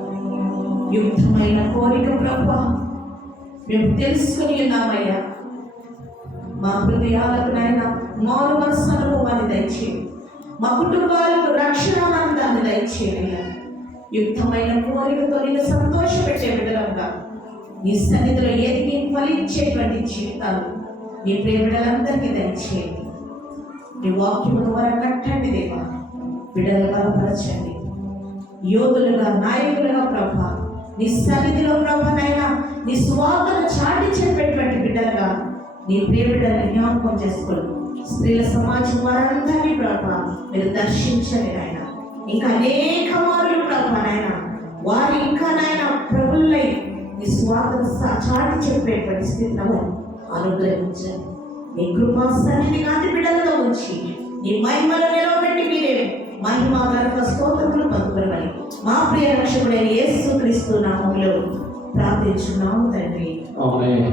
యుక్తమైన కోరిక ప్రభా మేము తెలుసుకుని ఉన్నామయ్యా. మా హృదయాలకు నాయన మారు మనసు అనుభవాన్ని దయచేయండి. మా కుటుంబాలకు రక్షణానందాన్ని దయచేయండి. యుక్తమైన కోరికతో నేను సంతోషపెట్టే బిడ్డలంగా నీ సన్నిధిలో ఎదిగి ఫలించేటువంటి జీవితాలు నీ ప్రేమిడలందరికీ దయచేయండి. నీ వాక్యము ద్వారా కట్టండి దేవా. బిడ్డలు బలపరచండి. యోధులుగా, నాయకులుగా ప్రభా నీ సన్నిధిలో ప్రభానైనా నీ స్వార్థను చాటి చెప్పేటువంటి బిడ్డలుగా నీ ప్రియబిడ్డల్ని జ్ఞాపకం చేసుకోండి. స్త్రీల సమాజం వారందరినీ ప్రభా మీరు దర్శించండి నాయన. ఇంకా అనేక వారులు ప్రభా నాయన, వారు ఇంకా నాయన ప్రభులై నీ స్వార్థను చాటి చెప్పేటువంటి స్థితిలో అనుగ్రహించండి. నీ కృపా సన్నిధి కాంతి బిడ్డలతో ఉంచి నీ మహిమలో నిలవబెట్టి మీరే మహిమ గర్భ స్తోత్రములు పొందుకోవాలి. మా ప్రియ రక్షకుడైన యేసు క్రీస్తు నామములో ప్రార్థించున్నాము తండ్రి. ఆమేన్.